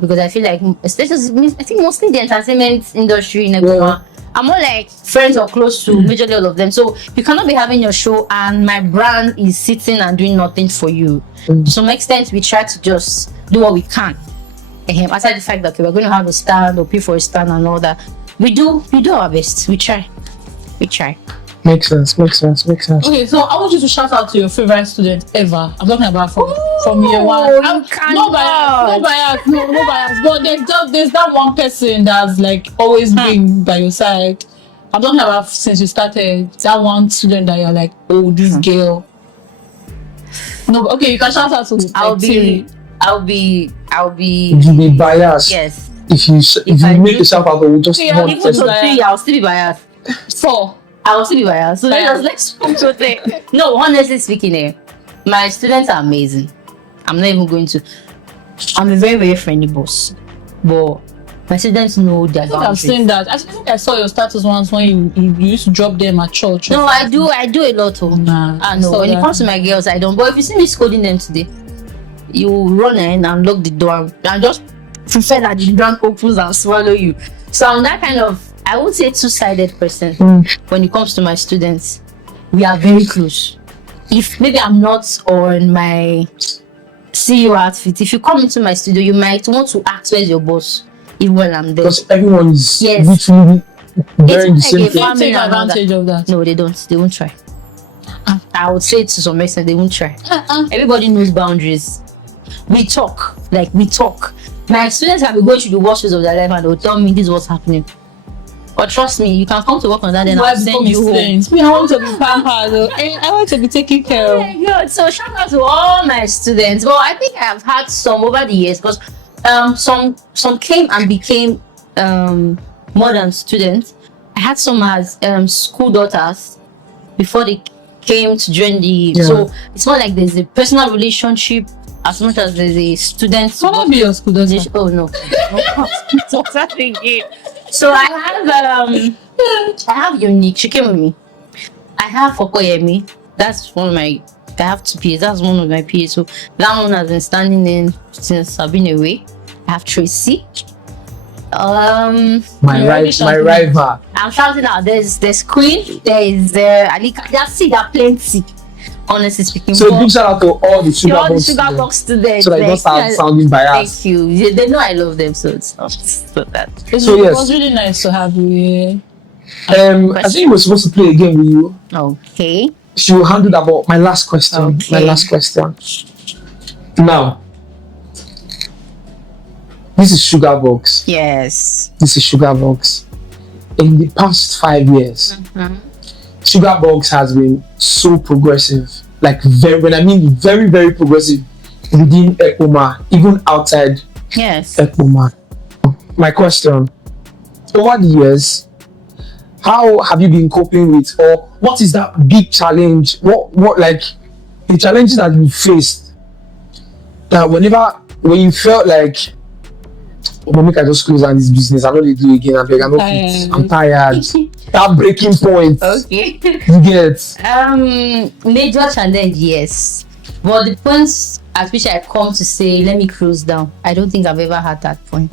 Because I feel like, especially I think mostly the entertainment industry in Ekpoma, I'm more like friends or close to majorly all of them. So you cannot be having your show and my brand is sitting and doing nothing for you. To some extent, we try to just do what we can. Aside the fact that okay, we're going to have a stand or pay for a stand and all that, we do our best. We try. Makes sense. Okay, so I want you to shout out to your favorite student ever. I'm talking about from year one. you No bias. But there's that one person that's like always been by your side. I'm talking about since you started. That one student that you're like, oh, this girl. No, okay, you can shout out to. I'll be. You be biased. Yes. If you make a shout out, we'll just Yeah, one even person. to- Three, I'll still be biased. 4. I will still be biased. So let's no, honestly speaking, my students are amazing. I'm not even going to. I'm a very, very friendly boss, but my students know their I've boundaries. seen that. I think I saw your status once when you used to drop them at church. No, I do a lot. Nah, I know. saw When it that. comes to my girls, I don't. But if you see me scolding them today, you run in and lock the door and just prefer that the ground opens and swallow you. So I'm that kind of, I would say, two-sided person when it comes to my students. We are very close. If maybe I'm not on my CEO outfit, if you come into my studio, you might want to ask where's your boss, even when I'm there. Because everyone is Yes. literally wearing the It's same like a thing. Don't take family and all advantage of that. No, they don't. They won't try. I would say to some extent, they won't try. Everybody knows boundaries. We talk. My students have been going through the worst phase of their life and they'll tell me this is what's happening. But trust me, you can come to work on that then Why I'll send you home. Me, I want to be pampered. I want to be taken care Oh of. my god, so shout out to all my students. Well, I think I've had some over the years because some came and became more than students. I had some as school daughters before they came to join the so it's more like there's a personal relationship as much as there's a student. So what be your school daughter? Oh no. So that's again. So I have Unique. She came with me. I have Okoyemi. That's one of my. I have 2 PAs. That's one of my PAs. So that one has been standing in since I've been away. I have Tracy. My rival. I'm shouting out. There's Queen. There's Alika. That's it. There are plenty. honestly speaking. So But big shout out to all the sugar all the box sugar students, box students. so that you don't start sounding biased. Thank you. They know I love them, so it's not so that. It So, yes. was really nice to have you here. I think we're supposed to play a game with you. Okay. She will handle that, but my last question. Okay. My last question. Now, this is sugar box. Yes. This is sugar box. In the past 5 years, sugar box has been so progressive. Like when I mean very, very progressive within Ekpoma, even outside Yes. Ekpoma. My question: over the years, how have you been coping with, or what is that big challenge? What like the challenges that you faced that when you felt like, oh, mommy, I just close down this business, I know they do again, I'm tired. That breaking point. Okay. You get. Major challenge, yes. But the points at which I come to say, let me close down, I don't think I've ever had that point.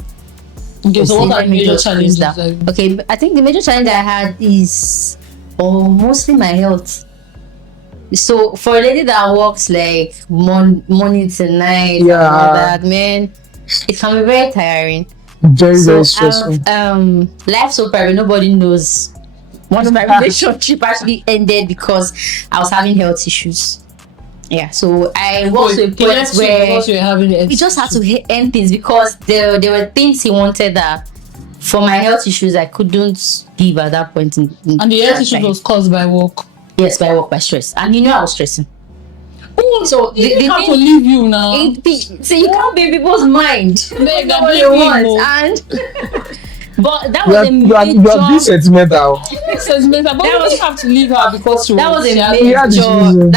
Okay, so Say, what are let me major just close challenges? down. Like, Okay, I think the major challenge I had is mostly my health. So for a lady that works like morning to night, and all that, man, it can be very tiring. Very stressful. Life's so private, nobody knows. One of my relationship actually ended because I was having health issues. Yeah, so I was to a point where you're having we just had to end things because there were things he wanted that for my health issues I couldn't give at that point in and the health issue was caused by work. Yes, by work, by stress. And I was stressing. Oh, So they have to leave you now. So you can't be in people's mind. They Know what they want. And but that was a You are being major sentimental. Sentimental, but you have to leave her because that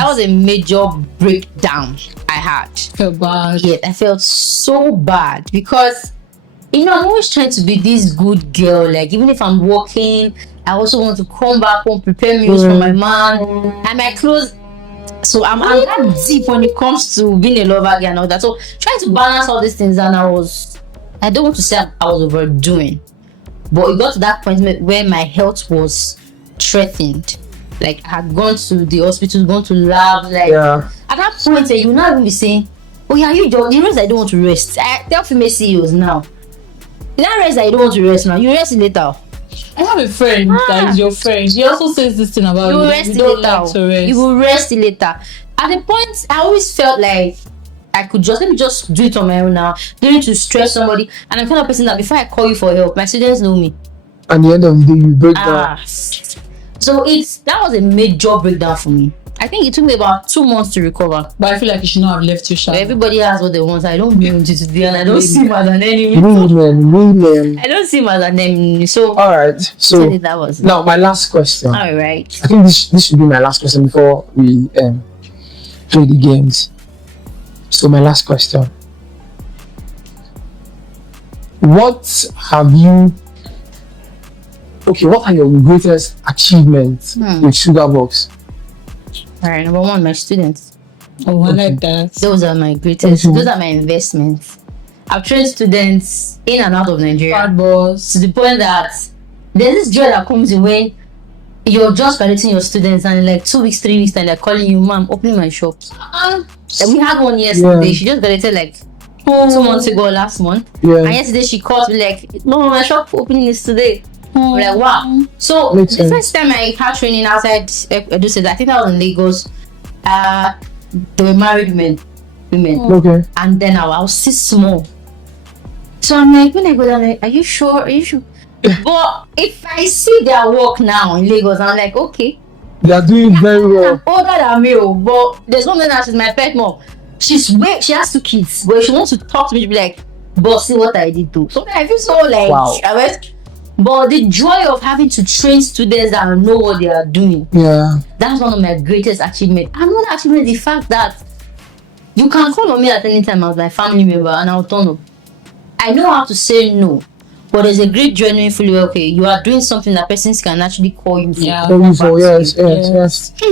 was a major breakdown I had. felt bad. Yeah, I felt so bad because I'm always trying to be this good girl. Like even if I'm working, I also want to come back home, prepare meals for my man and my clothes. So I'm that deep when it comes to being a lover girl and all that. So trying to balance all these things, and I don't want to say I was overdoing, but it got to that point where my health was threatened. Like I had gone to the hospital, gone to labs. Like at that point, you will not even be saying, "Oh yeah, you rest. I don't want to rest." I tell female CEOs now, "You not rest. I don't want to rest now. You rest later." I have a friend that is your friend. He also says this thing about you. Rest You don't later. like to rest. You will rest later. At the point, I always felt like I could let me just do it on my own now. Don't need to stress somebody. And I'm the kind of person that before I call you for help, my students know me. At the end of the day, you break down. So that was a major breakdown for me. I think it took me about 2 months to recover. But I feel like you should not have left you sharp. Everybody has what they want. I don't blame you today, and I don't see him as an enemy. Women. I don't see him as an enemy. So Alright, so that was now my last question. Alright. I think this should be my last question before we play the games. So my last question. What are your greatest achievements with Sugar Box? Alright, number one, my students. Oh, I like that. Those are my greatest. Those are my investments. I've trained students in and out of Nigeria. Bad boss. To the point that there's this joy that comes in when you're just graduating your students and in like 2 weeks, 3 weeks, and they're calling you, "Mom, opening my shop." Like we had one yesterday. She just graduated like 2 months ago, last month. And yesterday she called me like, "No, my shop opening is today." I'm like, wow. So the first time I had training outside Edo State, I think that was in Lagos. They were married women. Okay. And then I was still small. So I'm like, when I go down, like, are you sure? But if I see their work now in Lagos, I'm like, okay. They are doing very well. I'm older than me, but there's something that she's my pet mom. She has 2 kids, but if she wants to talk to me, she'll be like, "But see what I did too." So I feel so like, wow. But the joy of having to train students that know what they are doing, that's one of my greatest achievements. Another achievement, the fact that you can call on me at any time as my family member and I'll turn up. I know how to say no, but there's a great joy knowing fully well, okay, you are doing something that persons can actually call you for. Yes.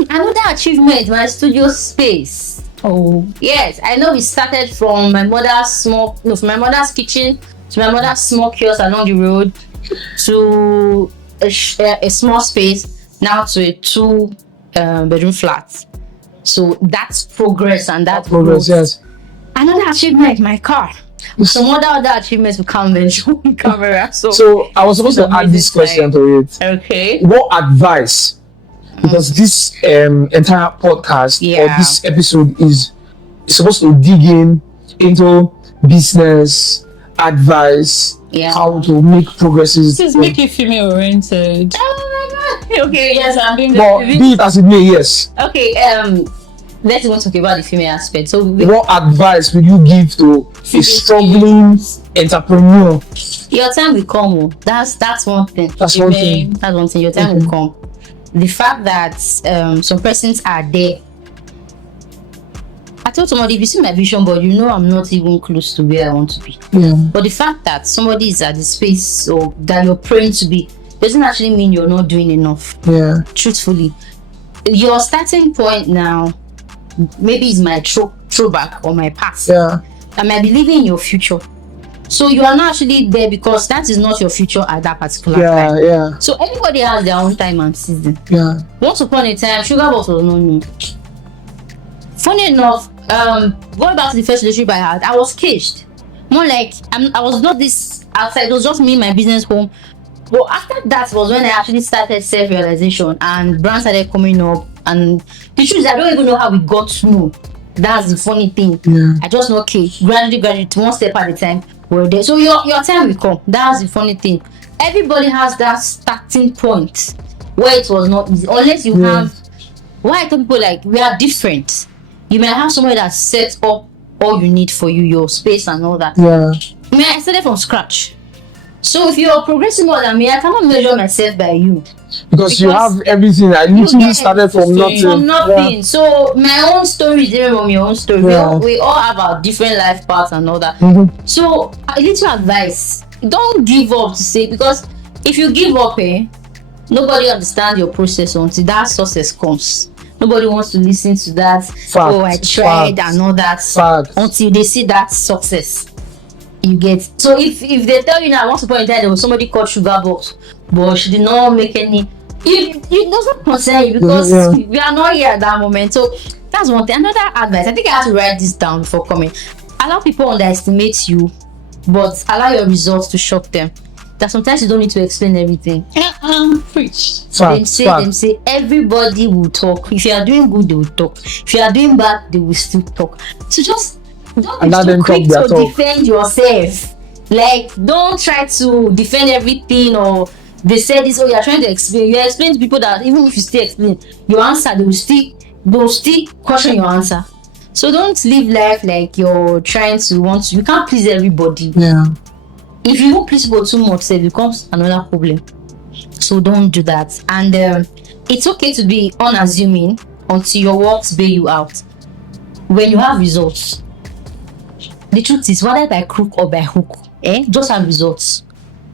Another achievement, my studio space. Oh yes, I know we started from my mother's kitchen to my mother's small kiosk along the road to a small space, now to a 2 bedroom flat. So that's progress and that's Progress, growth. yes. Another achievement, my car. Some other achievements we can't mention on camera. So I was supposed to add this question to it. Okay. What advice? Because this entire podcast or this episode is supposed to dig into business advice, how to make progresses. This is make it female oriented. Oh my god. Okay, yes, I'm being Be it as it may, yes. Okay, let's not talk about the female aspect. So what advice would you give to a struggling entrepreneur? Your time will come. That's one thing. That's one thing. That's one thing. Your time will come. The fact that some persons are there. I told somebody, if you see my vision board, you know I'm not even close to where I want to be. Yeah. But the fact that somebody is at the space or that you're praying to be doesn't actually mean you're not doing enough. Yeah. Truthfully, your starting point now maybe it's my throwback or my past. Yeah. I might be living in your future. So you are not actually there because that is not your future at that particular time. Yeah. So everybody has their own time and season. Yeah. Once upon a time, sugar boss was not new. Funny enough, going back to the first relationship I had, I was caged. More like I was not this outside. It was just me, my business home. But after that was when I actually started self-realization and brands started coming up. And the truth is, I don't even know how we got to know. That's the funny thing. Yeah. I just know, okay, gradually, one step at a time, we're there. So your time will come. That's the funny thing. Everybody has that starting point where it was not easy. Unless you have, why I tell people like, we are different. You may have somebody that sets up all you need for you, your space and all that. Yeah. I started from scratch. So if you're progressing more than me, I cannot measure myself by you. Because you have everything. I literally started from nothing. From nothing. Yeah. So my own story is different from your own story. Yeah. We all have our different life paths and all that. Mm-hmm. So a little advice: don't give up to say, because if you give up, nobody understands your process until that success comes. Nobody wants to listen to that. Oh, I tried and all that until they see that success. You get. So if they tell you now, once upon a time there was somebody called Sugar Box, but she did not make any, it doesn't concern you because we are not here at that moment. So that's one thing. Another advice, I think I have to write this down before coming. Allow people underestimate you, but allow your results to shock them. That sometimes you don't need to explain everything. Preach. Them say everybody will talk. If you are doing good, they will talk. If you are doing bad, they will still talk. So just don't be too quick to defend yourself. Like, don't try to defend everything, or they say this, or you're trying to explain. You explain to people that even if you still explain your answer, they will still question your answer. So don't live life like you're trying to you can't please everybody. Yeah. If you won't please people too much, it becomes another problem. So don't do that. And it's okay to be unassuming until your works bail you out. When you have results, the truth is, whether by crook or by hook, just have results.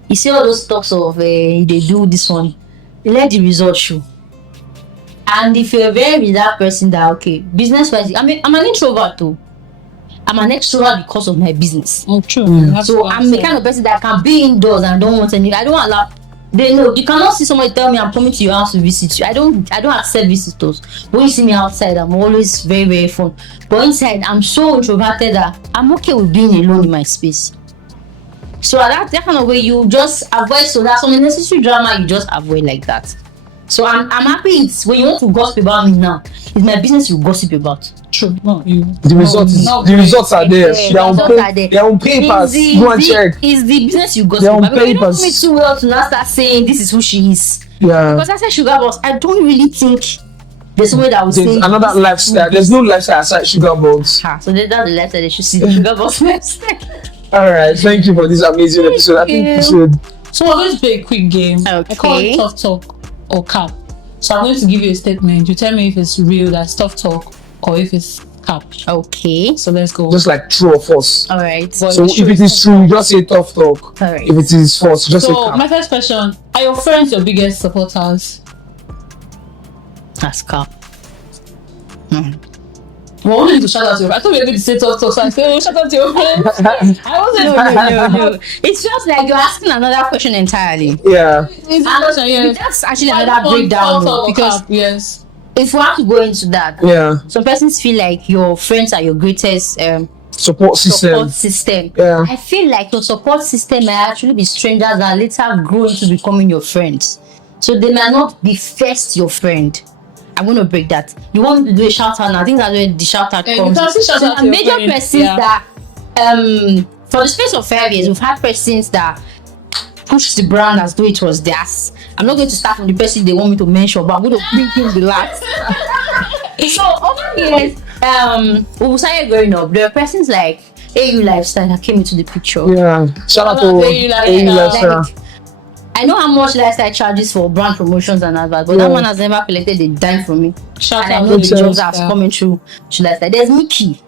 You see all those talks of they do this one, let the results show. And if you're a very reserved person that, okay, business wise, I'm an introvert too. I'm an extrovert because of my business. Oh, true. So I'm the kind of person that can be indoors and don't want any. I don't allow. They know you cannot see somebody tell me I'm coming to your house to visit you. I don't accept visitors. When you see me outside, I'm always very, very fun. But inside, I'm so introverted that I'm okay with being alone in my space. So that kind of way, you just avoid. So that's some unnecessary drama you just avoid like that. So I'm happy. It's when you want to gossip about me now, it's my business you gossip about. True, not you. The results are there. They're on papers. Go and check. It's the business you gossip about. Because you don't know me too well to now start saying this is who she is. Yeah. Because I said Sugar Boss, I don't really think there's somebody that would say another lifestyle. There's no lifestyle aside Sugar Boss. So that's the lifestyle they should see. Sugar Boss lifestyle. Alright, thank you for this amazing episode. I think we should. So we're going to play a quick game. Okay. I call it tough talk or cap. So I'm going to give you a statement. You tell me if it's real, that's tough talk, or if it's cap. Okay. So let's go. Just like true or false. Alright. So if it is true, just say tough talk. Alright. If it is false, just say So cap. my first question: are your friends your biggest supporters? That's cap. Well, only to shout out to your friends. I thought we were going to say tough talk, so I said, oh, shout out to your friends. I wasn't. No. It's just like you're asking another question entirely. Yeah. It's a question, yeah. That's actually another breakdown though, because yes. if we have to go into that, some persons feel like your friends are your greatest support system. Yeah. I feel like your support system may actually be strangers that later grow into becoming your friends. So they may not be first your friend. I'm going to break that. You want me to do a shout out now? I think that's where the shout out comes. So major persons that for the space of 5 years, we've had persons that push the brand as though it was theirs. I'm not going to start from the person they want me to mention, but I'm going to bring him the last. So over the years, when we started growing up, there were persons like AU Lifestyle that came into the picture. Yeah, shout out to AU Lifestyle. I know how much Lifestyle charges for brand promotions and adverts, but that man has never collected a dime from me. And I know the jobs that's coming through to Lifestyle. There's Mickey.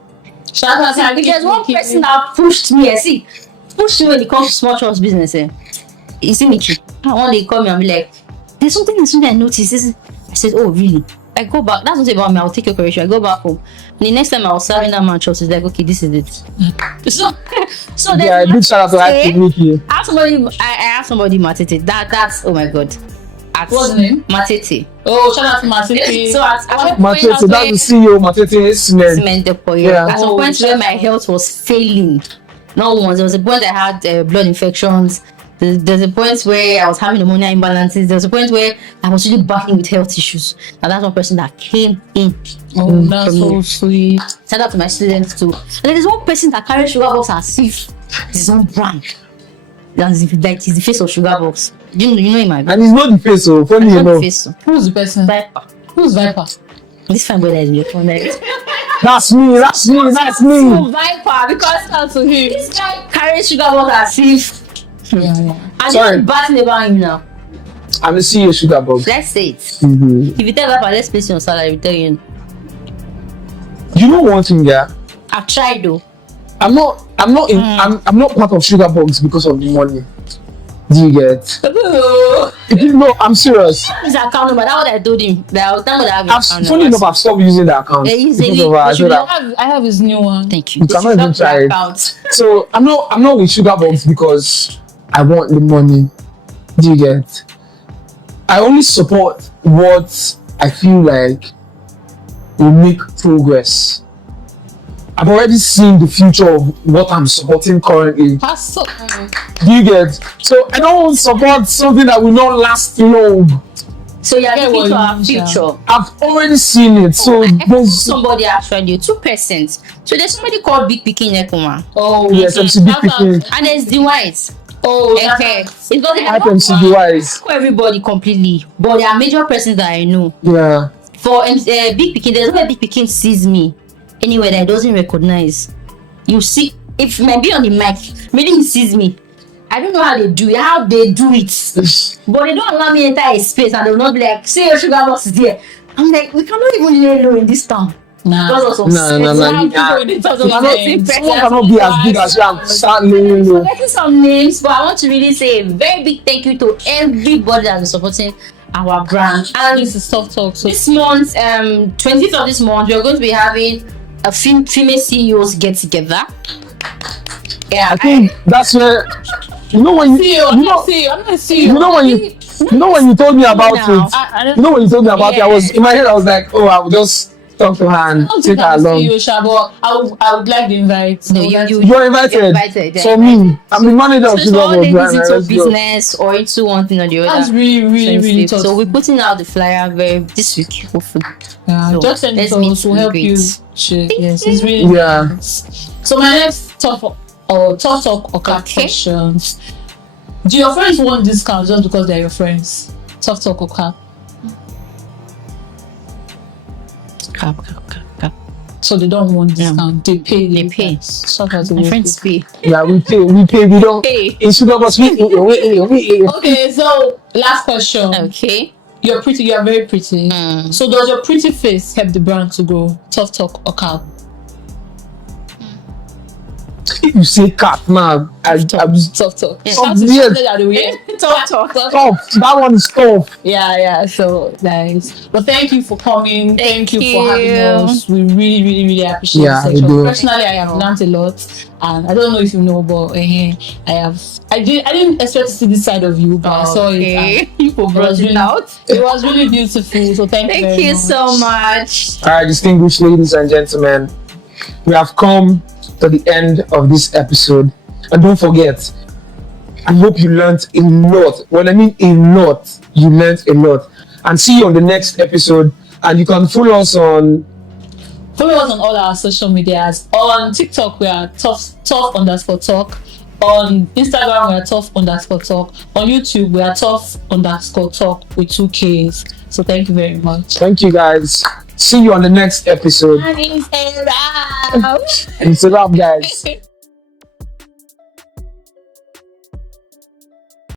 Shout out to there's one person that pushed me. Pushed me when it comes to small trust business. You see Mickey. One day call me and be like, there's something I noticed. I said, oh really? I go back. That's not about me. I'll take your correction. I go back home. And the next time I was serving that man chops, it's like, okay, this is it. So yeah, big shout out to Mickey. I have somebody Matete. That's oh my god. What's the name? Matete. Oh, shout out to Matete. So at Matete, that's the CEO Matete Cement Depot. Yeah. At some point where my health was failing. Not once. There was a point I had blood infections. There's a point where I was having hormonal imbalances. There's a point where I was really battling with health issues. And that's one person that came in. Oh, that's so sweet. Shout out to my students too. And there's one person that carries Sugar Box as if it's his own brand. That's like he's the face of Sugar Box. You know him, my and he's not the face, so funny enough. Who's the person? Viper. Who's Viper? This fine boy that is in your phone. That's me. So Viper, because that's to him. This guy carries Sugar Box as if. Yeah. I'm just batting about him now. I'm the CEO of Sugar Box. Let's say it. Mm-hmm. If you tell Viper, let's place your salary, tell you. You know one thing, yeah? I've tried though. I'm not part of Sugar Box because of the money. Do you get? No, I'm serious. His account number. That's what I told him. Funny enough, I've stopped using the account. I have his new one. Thank you. You cannot even try it. So I'm not with Sugar Box because I want the money. Do you get? I only support what I feel like will make progress. I've already seen the future of what I'm supporting currently. Do you get? So I don't support something that will not last long. So you're looking to our future. I've already seen it. So there's somebody actually 2%. So there's somebody called Big Pikin Ekpoma. Oh yes, MC Big Pikin. And there's the White. Oh, okay. It doesn't have MC the Wise. Everybody completely, but there are major persons that I know. Yeah. For Big Pikin, there's no way Big Pikin sees me anywhere that doesn't recognize. You see, if it might be on the mic, maybe he sees me. I don't know how they do it, but they don't allow me enter a space and they'll not be like, see your Sugar Box is there. I'm like, we cannot even lay low in this town. No. Someone cannot be as big as you and start laying low. I'm making some names, but I want to really say a very big thank you to everybody that is supporting our brand. And this is Soft Talk. So this month, 20th of this month, we are going to be having a female CEOs get together. Yeah, I think that's where when you told me about it. When you told me about it, I was in my head. I was like, oh, I would just talk to her and take her along. But I would like the invite. No, you're invited. So me, I'm the manager of Sugar Box. Into business or into one thing or the other. That's really tough. So we're putting out the flyer this week, hopefully. Yeah, so just send it to help you. Yes, it's really nice. So my next tough talk or questions. Do your friends want discounts just because they're your friends? Tough talk or cap? Cap. So they don't want discount. They pay. My friends pay. Yeah, we pay. We don't pay. In Sugar Box, we. Okay, so last question. Okay. You're pretty. You are very pretty. So does your pretty face help the brand to grow? Tough talk or cap? If you say cap, man, I'm tough talk. Yes. Talk. Tough. That one is tough. Yeah. So nice. But thank you for coming. Thank you for having you. us. We really appreciate Yeah, the we session. do. Personally, I have learned a lot, and I don't know if you know, but I didn't expect to see this side of you, but I saw it. And People brought it out. It was really beautiful. So thank you. Thank you so much. All right, distinguished ladies and gentlemen, we have come to the end of this episode. And don't forget, I hope you learned a lot. When I mean a lot, you learned a lot. And see you on the next episode. And you can follow us on all our social medias. On TikTok, we are tough_talk. On Instagram, we are tough_talk. On YouTube, we are tough_talk with 2 Ks. So thank you very much. Thank you, guys. See you on the next episode. And it's a wrap. It's a wrap, guys.